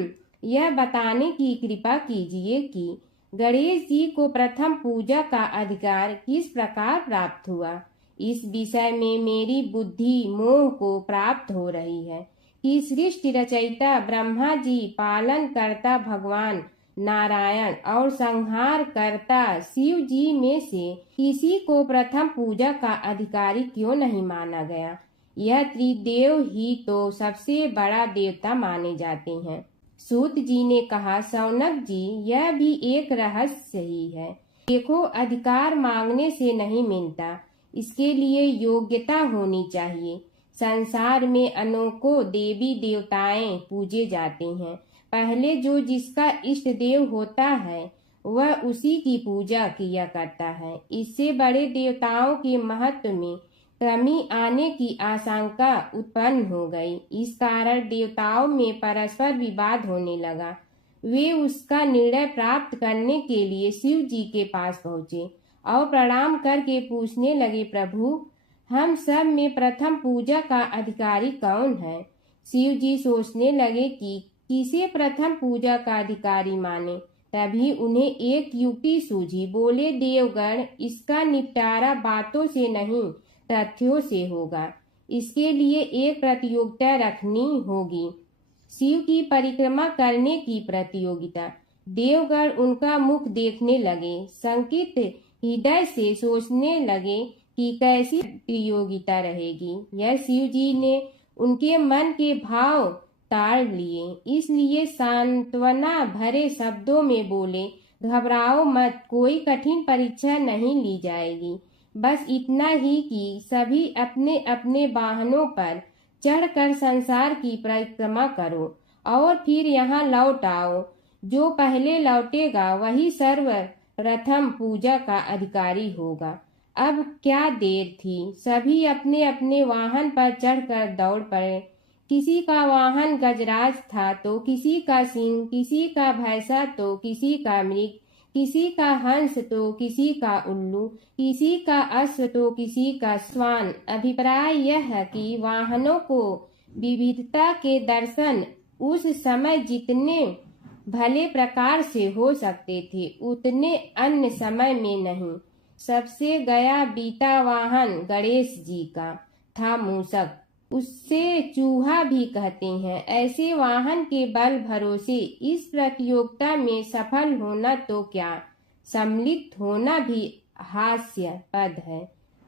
यह बताने की कृपा कीजिए कि गणेश जी को प्रथम पूजा का अधिकार किस प्रकार प्राप्त हुआ। इस विषय में मेरी बुद्धि मोह को प्राप्त हो रही है कि सृष्टि रचयिता ब्रह्मा जी, पालन करता भगवान नारायण और संहार करता शिव जी में से किसी को प्रथम पूजा का अधिकारी क्यों नहीं माना गया। यह त्रिदेव ही तो सबसे बड़ा देवता माने जाते हैं। सूत जी ने कहा, शौनक जी, यह भी एक रहस्य ही है। देखो, अधिकार मांगने से नहीं मिलता, इसके लिए योग्यता होनी चाहिए। संसार में अनेकों देवी देवताएं पूजे जाते हैं। पहले जो जिसका इष्ट देव होता है वह उसी की पूजा किया करता है। इससे बड़े देवताओं के महत्व में कमी आने की आशंका उत्पन्न हो गई। इस कारण देवताओं में परस्पर विवाद होने लगा। वे उसका निर्णय प्राप्त करने के लिए शिव जी के पास पहुँचे और प्रणाम करके पूछने लगे, प्रभु, हम सब में प्रथम पूजा का अधिकारी कौन है। शिव जी सोचने लगे कि किसे प्रथम पूजा का अधिकारी माने। तभी उन्हें एक युक्ति सूझी। बोले, देवगण, इसका निपटारा बातों से नहीं तथ्यों से होगा। इसके लिए एक प्रतियोगिता रखनी होगी, शिव की परिक्रमा करने की प्रतियोगिता। देवगण उनका मुख देखने लगे, शंकित हृदय से सोचने लगे कि कैसी प्रतियोगिता रहेगी। यह शिव जी ने उनके मन के भाव ताड़ लिए, इसलिए सांत्वना भरे शब्दों में बोले, घबराओ मत, कोई कठिन परीक्षा नहीं ली जाएगी। बस इतना ही कि सभी अपने अपने वाहनों पर चढ़कर संसार की परिक्रमा करो और फिर यहाँ लौट आओ। जो पहले लौटेगा वही सर्वप्रथम पूजा का अधिकारी होगा। अब क्या देर थी, सभी अपने अपने वाहन पर चढ़कर दौड़ पड़े। किसी का वाहन गजराज था तो किसी का सिंह, किसी का भैंसा तो किसी का मृग, किसी का हंस तो किसी का उल्लू, किसी का अश्व तो किसी का श्वान। अभिप्राय यह है कि वाहनों को विविधता के दर्शन उस समय जितने भले प्रकार से हो सकते थे उतने अन्य समय में नहीं। सबसे गया बीता वाहन गणेश जी का था मूषक, उससे चूहा भी कहते हैं। ऐसे वाहन के बल भरोसे इस प्रतियोगिता में सफल होना तो क्या, सम्मिलित होना भी हास्यास्पद है।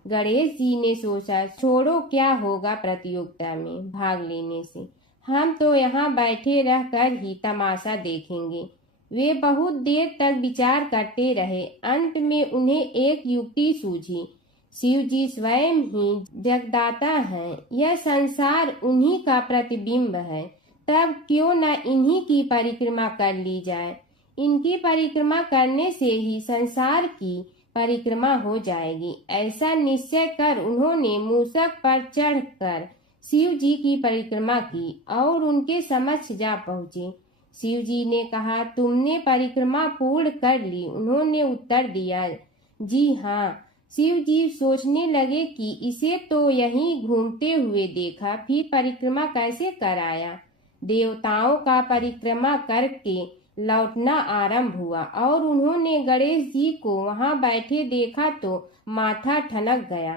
गणेश जी ने सोचा, छोड़ो, क्या होगा प्रतियोगिता में भाग लेने से, हम तो यहाँ बैठे रहकर ही तमाशा देखेंगे। वे बहुत देर तक विचार करते रहे। अंत में उन्हें एक युक्ति सूझी। शिव जी स्वयं ही जगदाता हैं, यह संसार उन्हीं का प्रतिबिंब है, तब क्यों न इन्हीं की परिक्रमा कर ली जाए। इनकी परिक्रमा करने से ही संसार की परिक्रमा हो जाएगी। ऐसा निश्चय कर उन्होंने मूषक पर चढ़कर शिव जी की परिक्रमा की और उनके समक्ष जा पहुँचे। शिव जी ने कहा, तुमने परिक्रमा पूर्ण कर ली? उन्होंने उत्तर दिया, जी हाँ। शिव जी सोचने लगे कि इसे तो यहीं घूमते हुए देखा, फिर परिक्रमा कैसे कराया। देवताओं का परिक्रमा करके लौटना आरंभ हुआ और उन्होंने गणेश जी को वहां बैठे देखा तो माथा ठनक गया।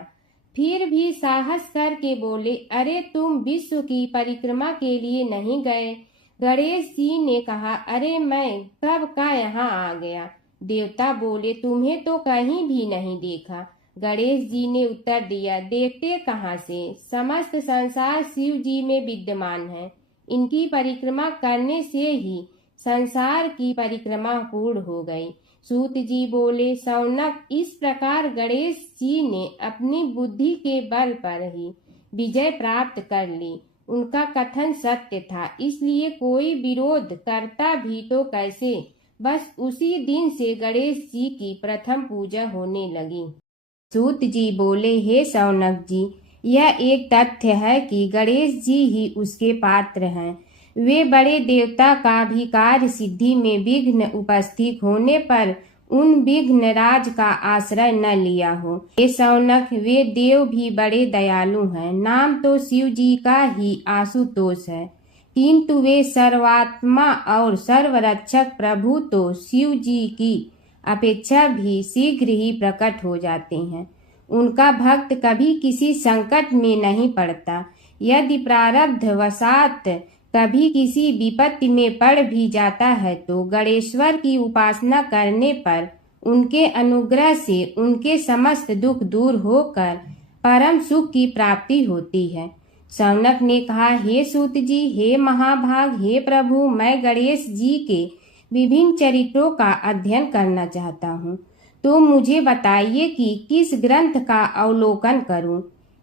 फिर भी साहस करके बोले, अरे तुम विश्व की परिक्रमा के लिए नहीं गए? गणेश जी ने कहा, अरे मैं कब का यहाँ आ गया। देवता बोले, तुम्हें तो कहीं भी नहीं देखा। गणेश जी ने उत्तर दिया, देखते कहाँ से, समस्त संसार शिव जी में विद्यमान है। इनकी परिक्रमा करने से ही संसार की परिक्रमा पूर्ण हो गई। सूत जी बोले, शौनक, इस प्रकार गणेश जी ने अपनी बुद्धि के बल पर ही विजय प्राप्त कर ली। उनका कथन सत्य था, इसलिए कोई विरोध करता भी तो कैसे। बस उसी दिन से गणेश जी की प्रथम पूजा होने लगी। सूत जी बोले, हे शौनक जी, यह एक तथ्य है कि गणेश जी ही उसके पात्र हैं। वे बड़े देवता का भी कार्य सिद्धि में विघ्न उपस्थित होने पर उन विघ्न राज का आश्रय न लिया हो। हे शौनक, वे देव भी बड़े दयालु हैं। नाम तो शिव जी का ही आशुतोष है, किंतु वे सर्वात्मा और सर्वरक्षक प्रभु तो शिव जी की अपेक्षा भी शीघ्र ही प्रकट हो जाते हैं। उनका भक्त कभी किसी संकट में नहीं पड़ता। यदि प्रारब्ध वशात कभी किसी विपत्ति में पड़ भी जाता है तो गणेश्वर की उपासना करने पर उनके अनुग्रह से उनके समस्त दुख दूर होकर परम सुख की प्राप्ति होती है। शौनक ने कहा, हे सूत जी, हे महाभाग, हे प्रभु, मैं गणेश जी के विभिन्न चरित्रों का अध्ययन करना चाहता हूँ, तो मुझे बताइए कि किस ग्रंथ का अवलोकन करूँ।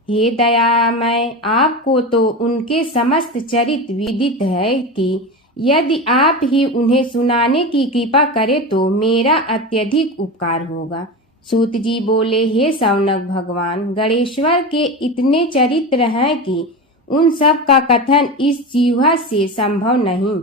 हे दयामय, आपको तो उनके समस्त चरित्र विदित है कि यदि आप ही उन्हें सुनाने की कृपा करें तो मेरा अत्यधिक उपकार होगा। सूत जी बोले, हे शौनक भगवान, गणेश्वर के इतने चरित्र हैं कि उन सब का कथन इस जीवा से संभव नहीं,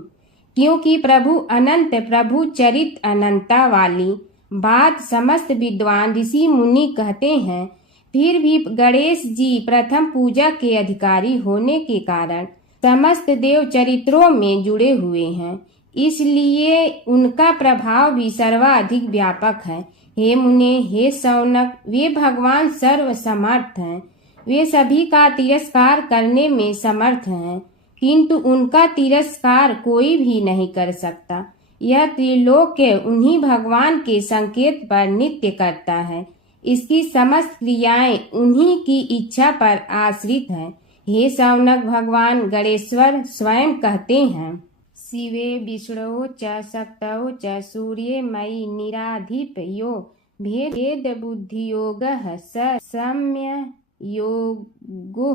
क्योंकि प्रभु अनंत, प्रभु चरित्र अनंता वाली बात समस्त विद्वान ऋषि मुनि कहते हैं। फिर भी गणेश जी प्रथम पूजा के अधिकारी होने के कारण समस्त देव चरित्रों में जुड़े हुए हैं, इसलिए उनका प्रभाव भी सर्वाधिक व्यापक है। हे मुने, हे शौनक, वे भगवान सर्व समर्थ हैं। वे सभी का तिरस्कार करने में समर्थ हैं, किंतु उनका तिरस्कार कोई भी नहीं कर सकता। यह त्रिलोक्य उन्हीं भगवान के संकेत पर नित्य करता है। इसकी समस्त क्रियाएं उन्हीं की इच्छा पर आश्रित हैं। हे शौनक भगवान गणेश्वर स्वयं कहते हैं, शिवे विष्णु च शक्तौ च सूर्ये मयि निराधिप यो भेद बुद्धि योग स सम्य योगो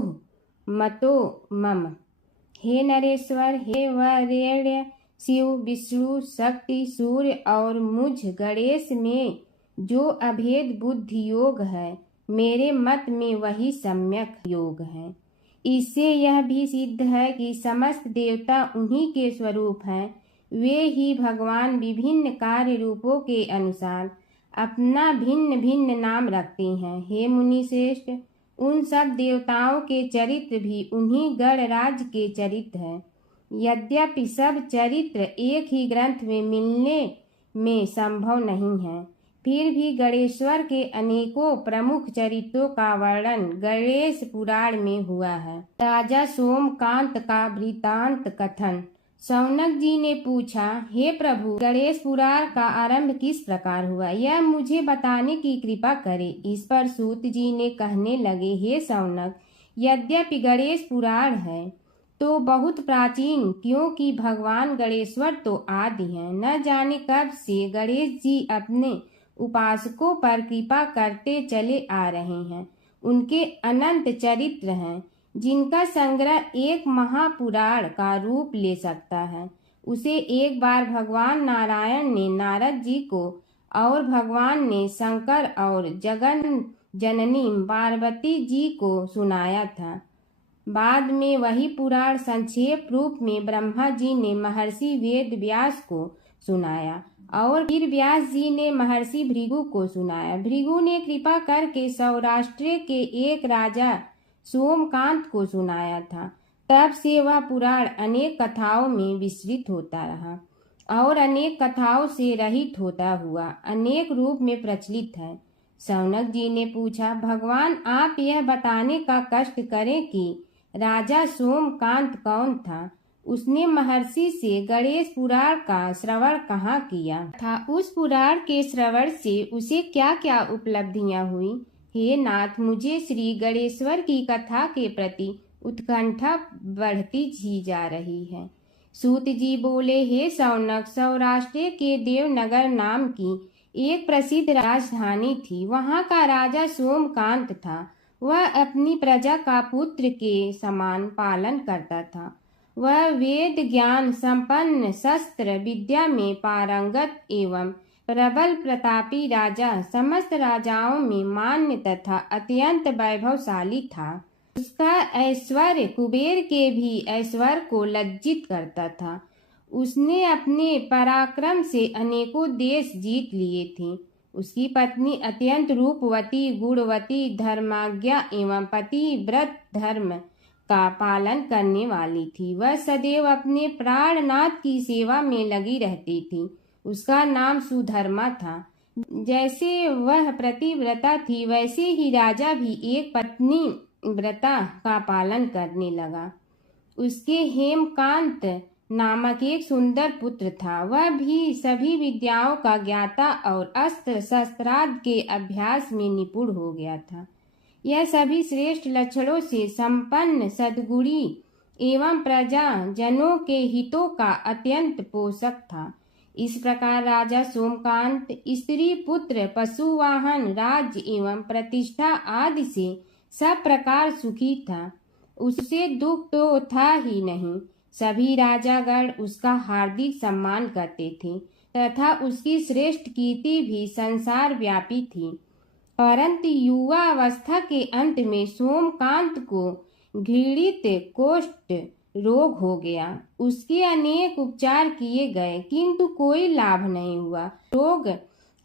मतो मम। हे नरेश्वर, हे वरेण्य, शिव, विष्णु, शक्ति, सूर्य और मुझ गणेश में जो अभेद बुद्धि योग है, मेरे मत में वही सम्यक योग है। इससे यह भी सिद्ध है कि समस्त देवता उन्हीं के स्वरूप हैं। वे ही भगवान विभिन्न कार्य रूपों के अनुसार अपना भिन्न भिन्न नाम रखते हैं। हे मुनि श्रेष्ठ, उन सब देवताओं के चरित्र भी उन्हीं गणराज के चरित्र हैं। यद्यपि सब चरित्र एक ही ग्रंथ में मिलने में संभव नहीं है, फिर भी गणेश्वर के अनेकों प्रमुख चरित्रों का वर्णन गणेश पुराण में हुआ है। राजा सोमकांत का वृत्तांत कथन शौनक जी ने पूछा, हे प्रभु, गणेश पुराण का आरंभ किस प्रकार हुआ, यह मुझे बताने की कृपा करे। इस पर सूत जी ने कहने लगे, हे शौनक, यद्यपि गणेश पुराण है तो बहुत प्राचीन, क्योंकि भगवान गणेश्वर तो आदि हैं। न जाने कब से गणेश जी अपने उपासकों पर कृपा करते चले आ रहे हैं। उनके अनंत चरित्र हैं, जिनका संग्रह एक महापुराण का रूप ले सकता है। उसे एक बार भगवान नारायण ने नारद जी को और भगवान ने शंकर और जगन जननी पार्वती जी को सुनाया था। बाद में वही पुराण संक्षेप रूप में ब्रह्मा जी ने महर्षि वेद व्यास को सुनाया और फिर व्यास जी ने महर्षि भृगु को सुनाया। भृगु ने कृपा करके सौराष्ट्र के एक राजा सोमकांत को सुनाया था। तब से वह पुराण अनेक कथाओं में विस्तृत होता रहा और अनेक कथाओं से रहित होता हुआ अनेक रूप में प्रचलित है। शौनक जी ने पूछा, भगवान, आप यह बताने का कष्ट करें कि राजा सोमकांत कौन था। उसने महर्षि से गणेश पुराण का श्रवण कहाँ किया था, उस पुराण के श्रवण से उसे क्या क्या उपलब्धियां हुई। हे नाथ, मुझे श्री गणेश्वर की कथा के प्रति उत्कंठा बढ़ती ही जा रही है। सूत जी बोले, हे शौनक, सौराष्ट्र के देवनगर नाम की एक प्रसिद्ध राजधानी थी। वहाँ का राजा सोमकांत था। वह अपनी प्रजा का पुत्र के समान पालन करता था। वह वेद ज्ञान संपन्न, शस्त्र विद्या में पारंगत एवं प्रबल प्रतापी राजा, समस्त राजाओं में मान्य तथा अत्यंत वैभवशाली था। उसका ऐश्वर्य कुबेर के भी ऐश्वर्य को लज्जित करता था। उसने अपने पराक्रम से अनेकों देश जीत लिए थे। उसकी पत्नी अत्यंत रूपवती, गुणवती, धर्माज्ञा एवं पतिव्रत धर्म का पालन करने वाली थी। वह सदैव अपने प्राणनाथ की सेवा में लगी रहती थी। उसका नाम सुधर्मा था। जैसे वह प्रतिव्रता थी, वैसे ही राजा भी एक पत्नी व्रता का पालन करने लगा। उसके हेमकांत नामक एक सुंदर पुत्र था। वह भी सभी विद्याओं का ज्ञाता और अस्त्र शस्त्रादि के अभ्यास में निपुण हो गया था। यह सभी श्रेष्ठ लक्षणों से संपन्न, सद्गुणी एवं प्रजा जनों के हितों का अत्यंत पोषक था। इस प्रकार राजा सोमकांत स्त्री, पुत्र, पशुवाहन, राज्य एवं प्रतिष्ठा आदि से सब प्रकार सुखी था। उससे दुख तो था ही नहीं। सभी राजागण उसका हार्दिक सम्मान करते थे तथा उसकी श्रेष्ठ कीर्ति भी संसार व्यापी थी। परंतु युवा अवस्था के अंत में सोमकांत को घृणित कोष्ठ रोग हो गया। उसके अनेक उपचार किए गए, किंतु कोई लाभ नहीं हुआ। रोग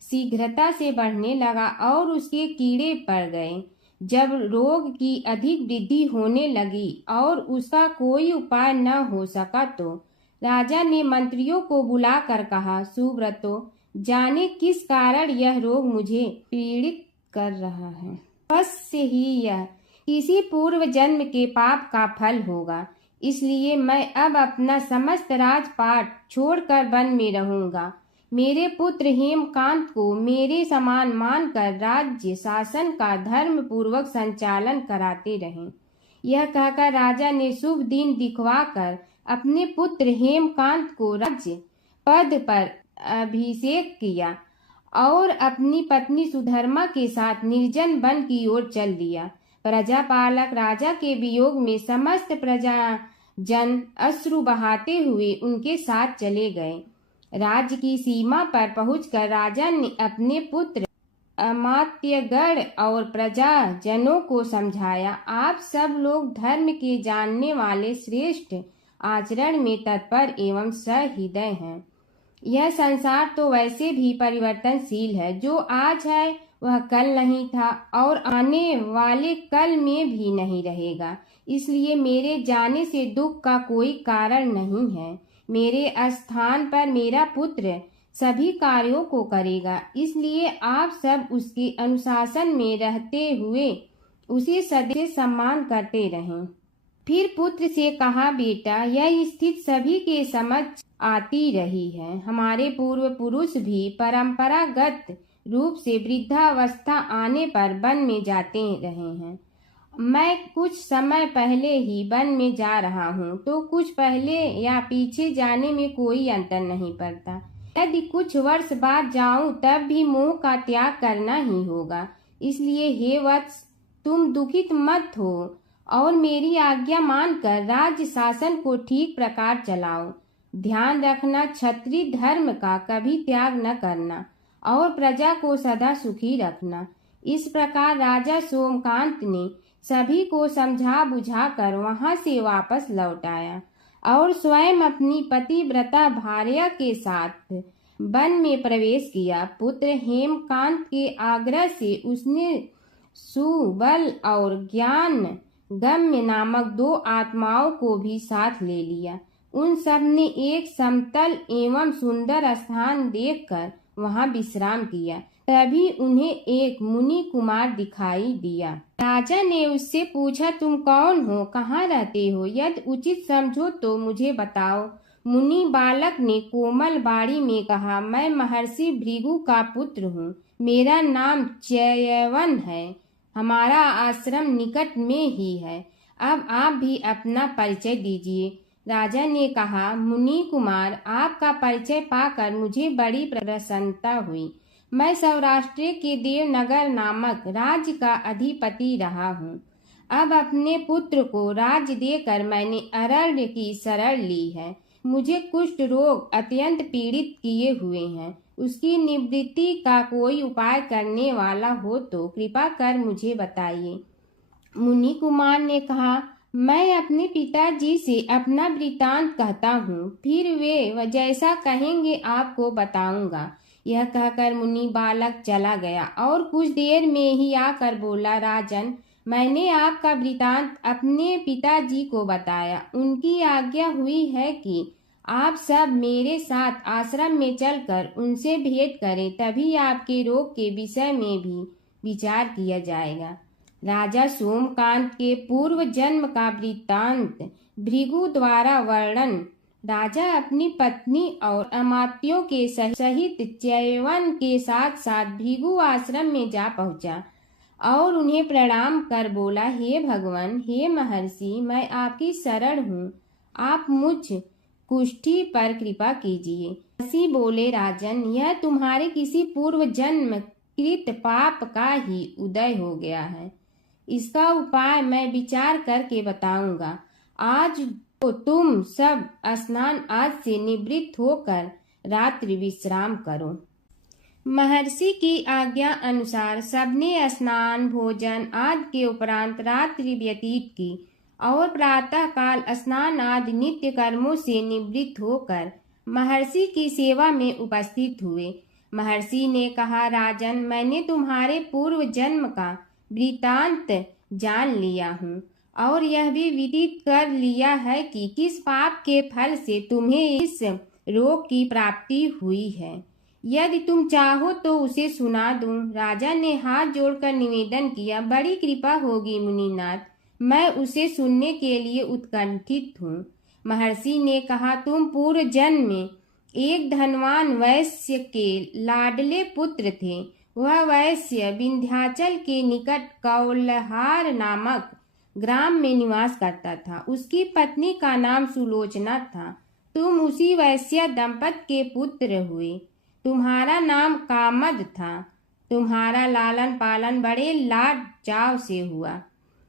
शीघ्रता से बढ़ने लगा और उसके कीड़े पड़ गए। जब रोग की अधिक वृद्धि होने लगी और उसका कोई उपाय न हो सका, तो राजा ने मंत्रियों को बुलाकर कहा, सुव्रतो, जाने किस कारण यह रोग मुझे पीड़ित कर रहा है। अवश्य ही यह किसी पूर्व जन्म के पाप का फल होगा। इसलिए मैं अब अपना समस्त राजपाट छोड़कर वन में रहूंगा। मेरे पुत्र हेमकांत को मेरे समान मानकर राज्य शासन का धर्म पूर्वक संचालन कराते रहें। यह कहकर राजा ने शुभ दिन दिखवाकर अपने पुत्र हेमकांत को राज्य पद पर अभिषेक किया और अपनी पत्नी सुधर्मा के साथ निर्जन वन की ओर चल दिया। प्रजापालक राजा के वियोग में समस्त प्रजा जन अश्रु बहाते हुए उनके साथ चले गए। राज्य की सीमा पर पहुंचकर राजा ने अपने पुत्र, अमात्यगण और प्रजा जनों को समझाया, आप सब लोग धर्म के जानने वाले, श्रेष्ठ आचरण में तत्पर एवं सहृदय हैं। यह संसार तो वैसे भी परिवर्तनशील है। जो आज है वह कल नहीं था और आने वाले कल में भी नहीं रहेगा। इसलिए मेरे जाने से दुख का कोई कारण नहीं है। मेरे स्थान पर मेरा पुत्र सभी कार्यों को करेगा। इसलिए आप सब उसके अनुशासन में रहते हुए उसे सदैव सम्मान करते रहें। फिर पुत्र से कहा, बेटा, यह स्थिति सभी के समझ आती रही है। हमारे पूर्व पुरुष भी परंपरागत रूप से वृद्धावस्था आने पर वन में जाते रहे हैं। मैं कुछ समय पहले ही वन में जा रहा हूँ, तो कुछ पहले या पीछे जाने में कोई अंतर नहीं पड़ता। यदि कुछ वर्ष बाद जाऊं तब भी मोह का त्याग करना ही होगा। इसलिए हे वत्स, तुम दुखित मत हो और मेरी आज्ञा मानकर राज्य शासन को ठीक प्रकार चलाओ। ध्यान रखना, क्षत्रिय धर्म का कभी त्याग न करना और प्रजा को सदा सुखी रखना। इस प्रकार राजा सोमकांत ने सभी को समझा बुझाकर वहां से वापस लौट आया और स्वयं अपनी पतिव्रता भार्या के साथ वन में प्रवेश किया। पुत्र हेमकांत के आग्रह से उसने सुबल और ज्ञान गम्य नामक 2 आत्माओं को भी साथ ले लिया। उन सब ने एक समतल एवं सुंदर स्थान देखकर वहां विश्राम किया। तभी उन्हें एक मुनि कुमार दिखाई दिया। राजा ने उससे पूछा, तुम कौन हो, कहाँ रहते हो? यदि उचित समझो तो मुझे बताओ। मुनि बालक ने कोमल बाड़ी में कहा, मैं महर्षि भृगु का पुत्र हूँ। मेरा नाम च्यवन है। हमारा आश्रम निकट में ही है। अब आप भी अपना परिचय दीजिए। राजा ने कहा, मुनि कुमार, आपका परिचय पाकर मुझे बड़ी प्रसन्नता हुई। मैं सौराष्ट्र के देवनगर नामक राज्य का अधिपति रहा हूँ। अब अपने पुत्र को राज्य देकर मैंने अरण्य की शरण ली है। मुझे कुष्ठ रोग अत्यंत पीड़ित किए हुए हैं। उसकी निवृत्ति का कोई उपाय करने वाला हो तो कृपा कर मुझे बताइए। मुनि कुमार ने कहा, मैं अपने पिताजी से अपना वृतांत कहता हूँ, फिर वे जैसा कहेंगे आपको बताऊंगा। यह कहकर मुनि बालक चला गया और कुछ देर में ही आकर बोला, राजन, मैंने आपका वृतांत अपने पिताजी को बताया। उनकी आज्ञा हुई है कि आप सब मेरे साथ आश्रम में चलकर उनसे भेंट करें, तभी आपके रोग के विषय में भी विचार किया जाएगा। राजा सोमकांत के पूर्व जन्म का वृत्तांत भृगु द्वारा वर्णन। राजा अपनी पत्नी और अमात्यों के सहित च्यवन के साथ साथ भृगु आश्रम में जा पहुंचा और उन्हें प्रणाम कर बोला, हे भगवान, हे महर्षि, मैं आपकी शरण हूँ। आप मुझ कुष्ठी पर कृपा कीजिए। महर्षि बोले, राजन, यह तुम्हारे किसी पूर्व जन्म कृत पाप का ही उदय हो गया है। इसका उपाय मैं विचार करके बताऊंगा। आज तो तुम सब स्नान आज से निवृत्त होकर रात्रि विश्राम करो। महर्षि की आज्ञा अनुसार सबने स्नान भोजन आदि के उपरांत रात्रि व्यतीत की और प्रातः काल स्नान आदि नित्य कर्मों से निवृत्त होकर महर्षि की सेवा में उपस्थित हुए। महर्षि ने कहा, राजन, मैंने तुम्हारे पूर्व जन्म का वृतांत जान लिया हूँ और यह भी विदित कर लिया है कि किस पाप के फल से तुम्हें इस रोग की प्राप्ति हुई है। यदि तुम चाहो तो उसे सुना दूं। राजा ने हाथ जोड़कर निवेदन किया, बड़ी कृपा होगी मुनिनाथ, मैं उसे सुनने के लिए उत्कंठित हूँ। महर्षि ने कहा, तुम पूर्व जन्म में एक धनवान वैश्य के लाडले पुत्र थे। वह वैश्य विंध्याचल के निकट कौलहार नामक ग्राम में निवास करता था। उसकी पत्नी का नाम सुलोचना था। तुम उसी वैश्य दंपत के पुत्र हुए। तुम्हारा नाम कामद था। तुम्हारा लालन पालन बड़े लाड चाव से हुआ।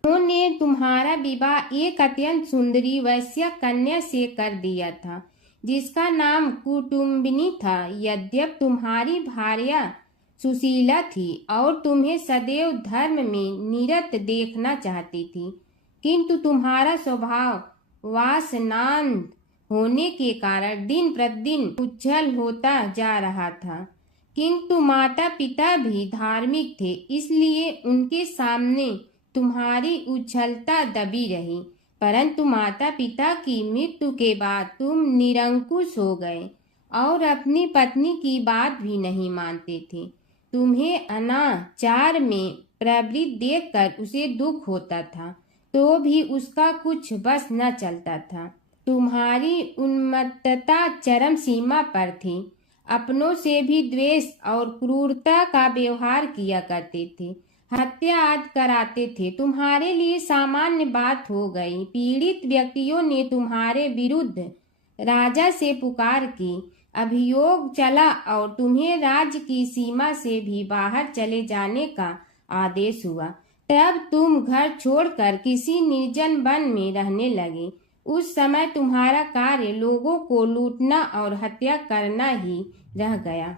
उन्होंने तुम्हारा विवाह एक अत्यंत सुंदरी वैश्य कन्या से कर दिया था, जिसका नाम कुटुम्बिनी था। यद्यप तुम्हारी भार्या सुशीला थी और तुम्हें सदैव धर्म में निरत देखना चाहती थी, किंतु तुम्हारा स्वभाव वासनांध होने के कारण दिन प्रतिदिन उज्जवल होता जा रहा था। किंतु माता पिता भी धार्मिक थे, इसलिए उनके सामने तुम्हारी उज्ज्वलता दबी रही। परंतु माता पिता की मृत्यु के बाद तुम निरंकुश हो गए और अपनी पत्नी की बात भी नहीं मानते थे। तुम्हें अनाचार में प्रवृत्त देखकर उसे दुख होता था। तो भी उसका कुछ बस न चलता था। तुम्हारी उन्मत्तता चरम सीमा पर थी। अपनों से भी द्वेष और क्रूरता का व्यवहार किया करते थे, हत्या आदि कराते थे। तुम्हारे लिए सामान्य बात हो गई। पीड़ित व्यक्तियों ने तुम्हारे विरुद्ध राजा से पुकार की, अभियोग चला और तुम्हें राज्य की सीमा से भी बाहर चले जाने का आदेश हुआ। तब तुम घर छोड़कर किसी निर्जन वन में रहने लगे। उस समय तुम्हारा कार्य लोगों को लूटना और हत्या करना ही रह गया।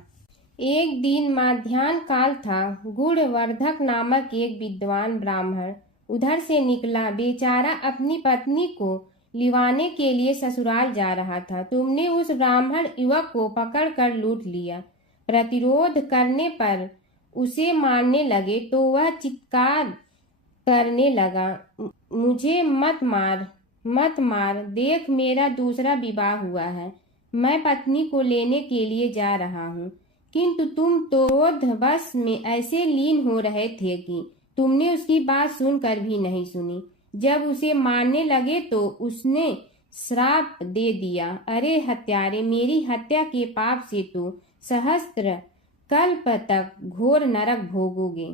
एक दिन माध्याह्न काल था। गुणवर्धक नामक एक विद्वान ब्राह्मण उधर से निकला। बेचारा अपनी पत्नी को लिवाने के लिए ससुराल जा रहा था। तुमने उस ब्राह्मण युवक को पकड़कर लूट लिया। प्रतिरोध करने पर उसे मारने लगे तो वह चित्कार करने लगा, मुझे मत मार, मत मार, देख मेरा दूसरा विवाह हुआ है, मैं पत्नी को लेने के लिए जा रहा हूँ। किंतु तुम तो क्रोध बस में ऐसे लीन हो रहे थे कि तुमने उसकी बात सुनकर भी नहीं सुनी। जब उसे मारने लगे तो उसने श्राप दे दिया, अरे हत्यारे, मेरी हत्या के पाप से तो सहस्त्र कल्प तक घोर नरक भोगोगे।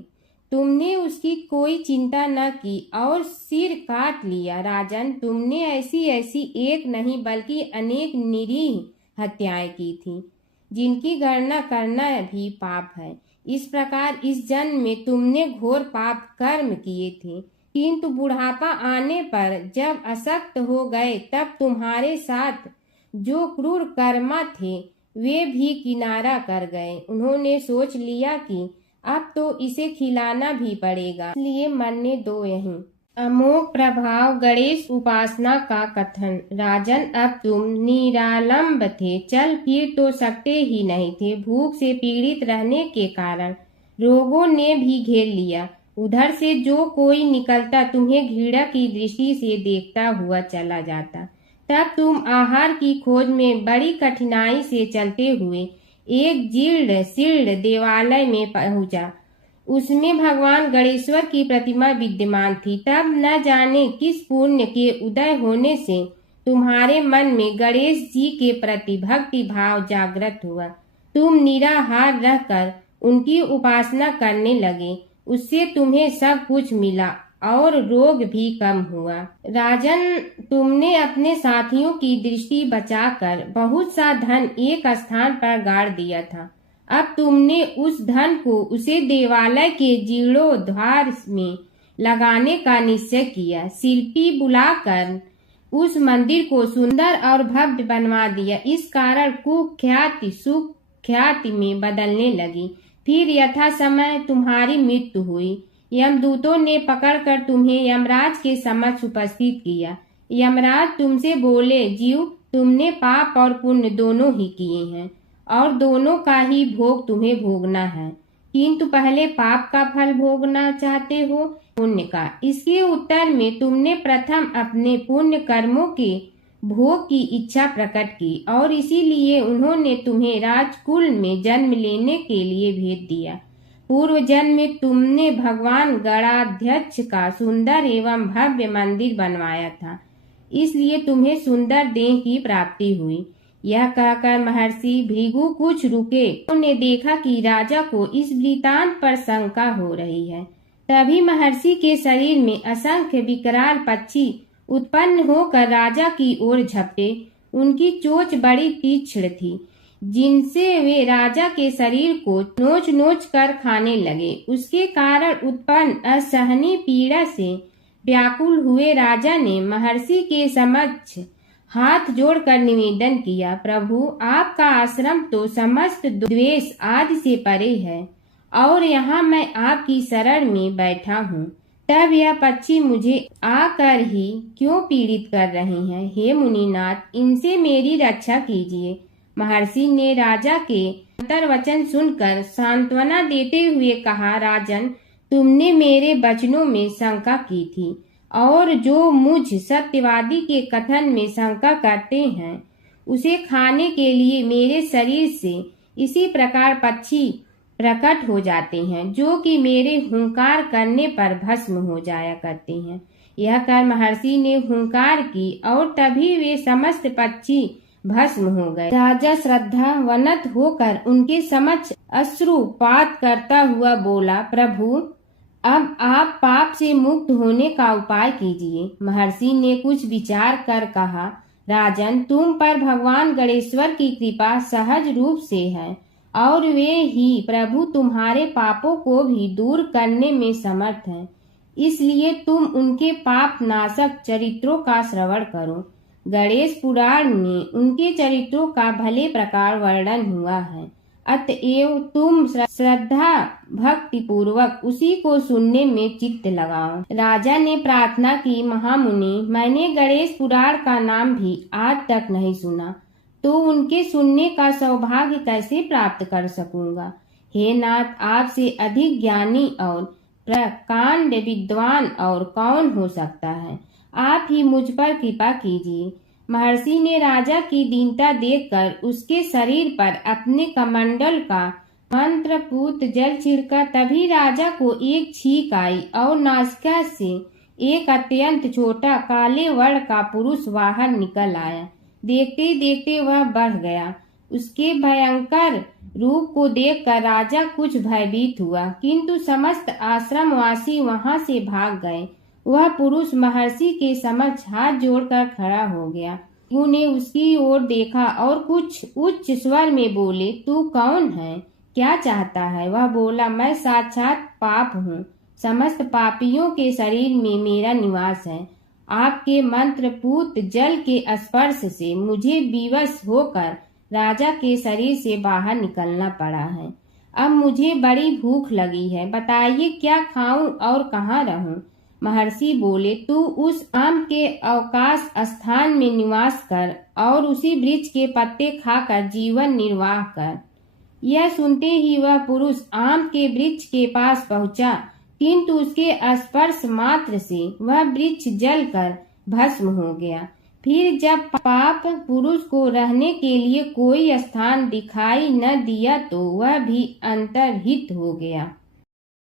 तुमने उसकी कोई चिंता न की और सिर काट लिया। राजन, तुमने ऐसी ऐसी एक नहीं बल्कि अनेक निरीह हत्याएं की थी, जिनकी गणना करना भी पाप है। इस प्रकार इस जन्म में तुमने घोर पाप कर्म किए थे, किंतु बुढ़ापा आने पर जब अशक्त हो गए तब तुम्हारे साथ जो क्रूर कर्मा थे वे भी किनारा कर गए। उन्होंने सोच लिया कि अब तो इसे खिलाना भी पड़ेगा, इसलिए मरने दो यहीं। अमोघ प्रभाव गणेश उपासना का कथन। राजन, अब तुम निरालंब थे, चल फिर तो सकते ही नहीं थे। भूख से पीड़ित रहने के कारण रोगों ने भी घेर लिया। उधर से जो कोई निकलता तुम्हें घृणा की दृष्टि से देखता हुआ चला जाता। तब तुम आहार की खोज में बड़ी कठिनाई से चलते हुए एक जीर्ण शीर्ण देवालय में पहुंचा। उसमें भगवान गणेश्वर की प्रतिमा विद्यमान थी। तब न जाने किस पुण्य के उदय होने से तुम्हारे मन में गणेश जी के प्रति भक्ति भाव जागृत हुआ। तुम निराहार रहकर उनकी उपासना करने लगे। उससे तुम्हें सब कुछ मिला और रोग भी कम हुआ। राजन, तुमने अपने साथियों की दृष्टि बचाकर बहुत सा धन एक स्थान पर गाड़ दिया था। अब तुमने उस धन को उसे देवालय के जीर्णोद्धार में लगाने का निश्चय किया। शिल्पी बुलाकर उस मंदिर को सुंदर और भव्य बनवा दिया। इस कारण कुख्याति सुख्याति में बदलने लगी। फिर यथा समय तुम्हारी मृत्यु हुई। यमदूतों ने पकड़कर तुम्हें यमराज के समक्ष उपस्थित किया। यमराज तुमसे बोले, जीव, तुमने पाप और पुण्य दोनों ही किए हैं और दोनों का ही भोग तुम्हें भोगना है, किंतु पहले पाप का फल भोगना चाहते हो पुण्य का। इसके उत्तर में तुमने प्रथम अपने पुण्य कर्मों के भोग की इच्छा प्रकट की और इसीलिए उन्होंने तुम्हें राजकुल में जन्म लेने के लिए भेज दिया। पूर्व जन्म में तुमने भगवान गणाध्यक्ष का सुंदर एवं भव्य मंदिर बनवाया था, इसलिए तुम्हें सुंदर देह की प्राप्ति हुई। यह कहकर महर्षि भृगु कुछ रुके। उन्होंने देखा कि राजा को इस वृतांत पर शंका हो रही है। तभी महर्षि के शरीर में असंख्य विकराल पक्षी उत्पन्न होकर राजा की ओर झपटे। उनकी चोंच बड़ी तीक्ष्ण थी, जिनसे वे राजा के शरीर को नोच नोच कर खाने लगे। उसके कारण उत्पन्न असहनीय पीड़ा से व्याकुल हुए राजा ने महर्षि के समक्ष हाथ जोड़कर निवेदन किया, प्रभु, आपका आश्रम तो समस्त द्वेष आदि से परे है और यहाँ मैं आपकी शरण में बैठा हूँ। तब यह पक्षी मुझे आकर ही क्यों पीड़ित कर रहे हैं? हे मुनिनाथ, इनसे मेरी रक्षा कीजिए। महर्षि ने राजा के अंतर्वचन सुनकर सांत्वना देते हुए कहा, राजन, तुमने मेरे वचनों में शंका की थी और जो मुझ सत्यवादी के कथन में शंका करते हैं उसे खाने के लिए मेरे शरीर से इसी प्रकार पक्षी प्रकट हो जाते हैं, जो कि मेरे हुंकार करने पर भस्म हो जाया करते हैं। यह कर महर्षि ने हुंकार की और तभी वे समस्त पक्षी भस्म हो गए। राजा श्रद्धावनत होकर उनके समक्ष अश्रुपात करता हुआ बोला, प्रभु अब आप पाप से मुक्त होने का उपाय कीजिए। महर्षि ने कुछ विचार कर कहा, राजन, तुम पर भगवान गणेश्वर की कृपा सहज रूप से है और वे ही प्रभु तुम्हारे पापों को भी दूर करने में समर्थ हैं। इसलिए तुम उनके पाप नाशक चरित्रों का श्रवण करो। गणेश पुराण में उनके चरित्रों का भले प्रकार वर्णन हुआ है, अतएव तुम श्रद्धा भक्ति पूर्वक उसी को सुनने में चित्त लगाओ। राजा ने प्रार्थना की, महामुनि, मैंने गणेश पुराण का नाम भी आज तक नहीं सुना, तो उनके सुनने का सौभाग्य कैसे प्राप्त कर सकूंगा। हे नाथ, आपसे अधिक ज्ञानी और प्रकांड विद्वान और कौन हो सकता है। आप ही मुझ पर कृपा कीजिए। महर्षि ने राजा की दीनता देखकर उसके शरीर पर अपने कमंडल का मंत्रपूत जल छिड़का। तभी राजा को एक छींक आई और नासिका से एक अत्यंत छोटा काले वर्ण का पुरुष बाहर निकल आया। देखते देखते वह बढ़ गया। उसके भयंकर रूप को देखकर राजा कुछ भयभीत हुआ, किंतु समस्त आश्रमवासी वहां से भाग गए। वह पुरुष महर्षि के समक्ष हाथ जोड़कर खड़ा हो गया। उन्हें उसकी ओर देखा और कुछ उच्च स्वर में बोले, तू कौन है, क्या चाहता है। वह बोला, मैं साक्षात पाप हूँ, समस्त पापियों के शरीर में मेरा निवास है। आपके मंत्रपूत जल के स्पर्श से मुझे विवश होकर राजा के शरीर से बाहर निकलना पड़ा है। अब मुझे बड़ी भूख लगी है, बताइए क्या खाऊं और कहाँ रहूं। महर्षि बोले, तू उस आम के अवकाश स्थान में निवास कर और उसी वृक्ष के पत्ते खाकर जीवन निर्वाह कर। यह सुनते ही वह पुरुष आम के वृक्ष के पास पहुंचा, किंतु उसके स्पर्श मात्र से वह वृक्ष जलकर भस्म हो गया। फिर जब पाप पुरुष को रहने के लिए कोई स्थान दिखाई न दिया तो वह भी अंतर्हित हो गया।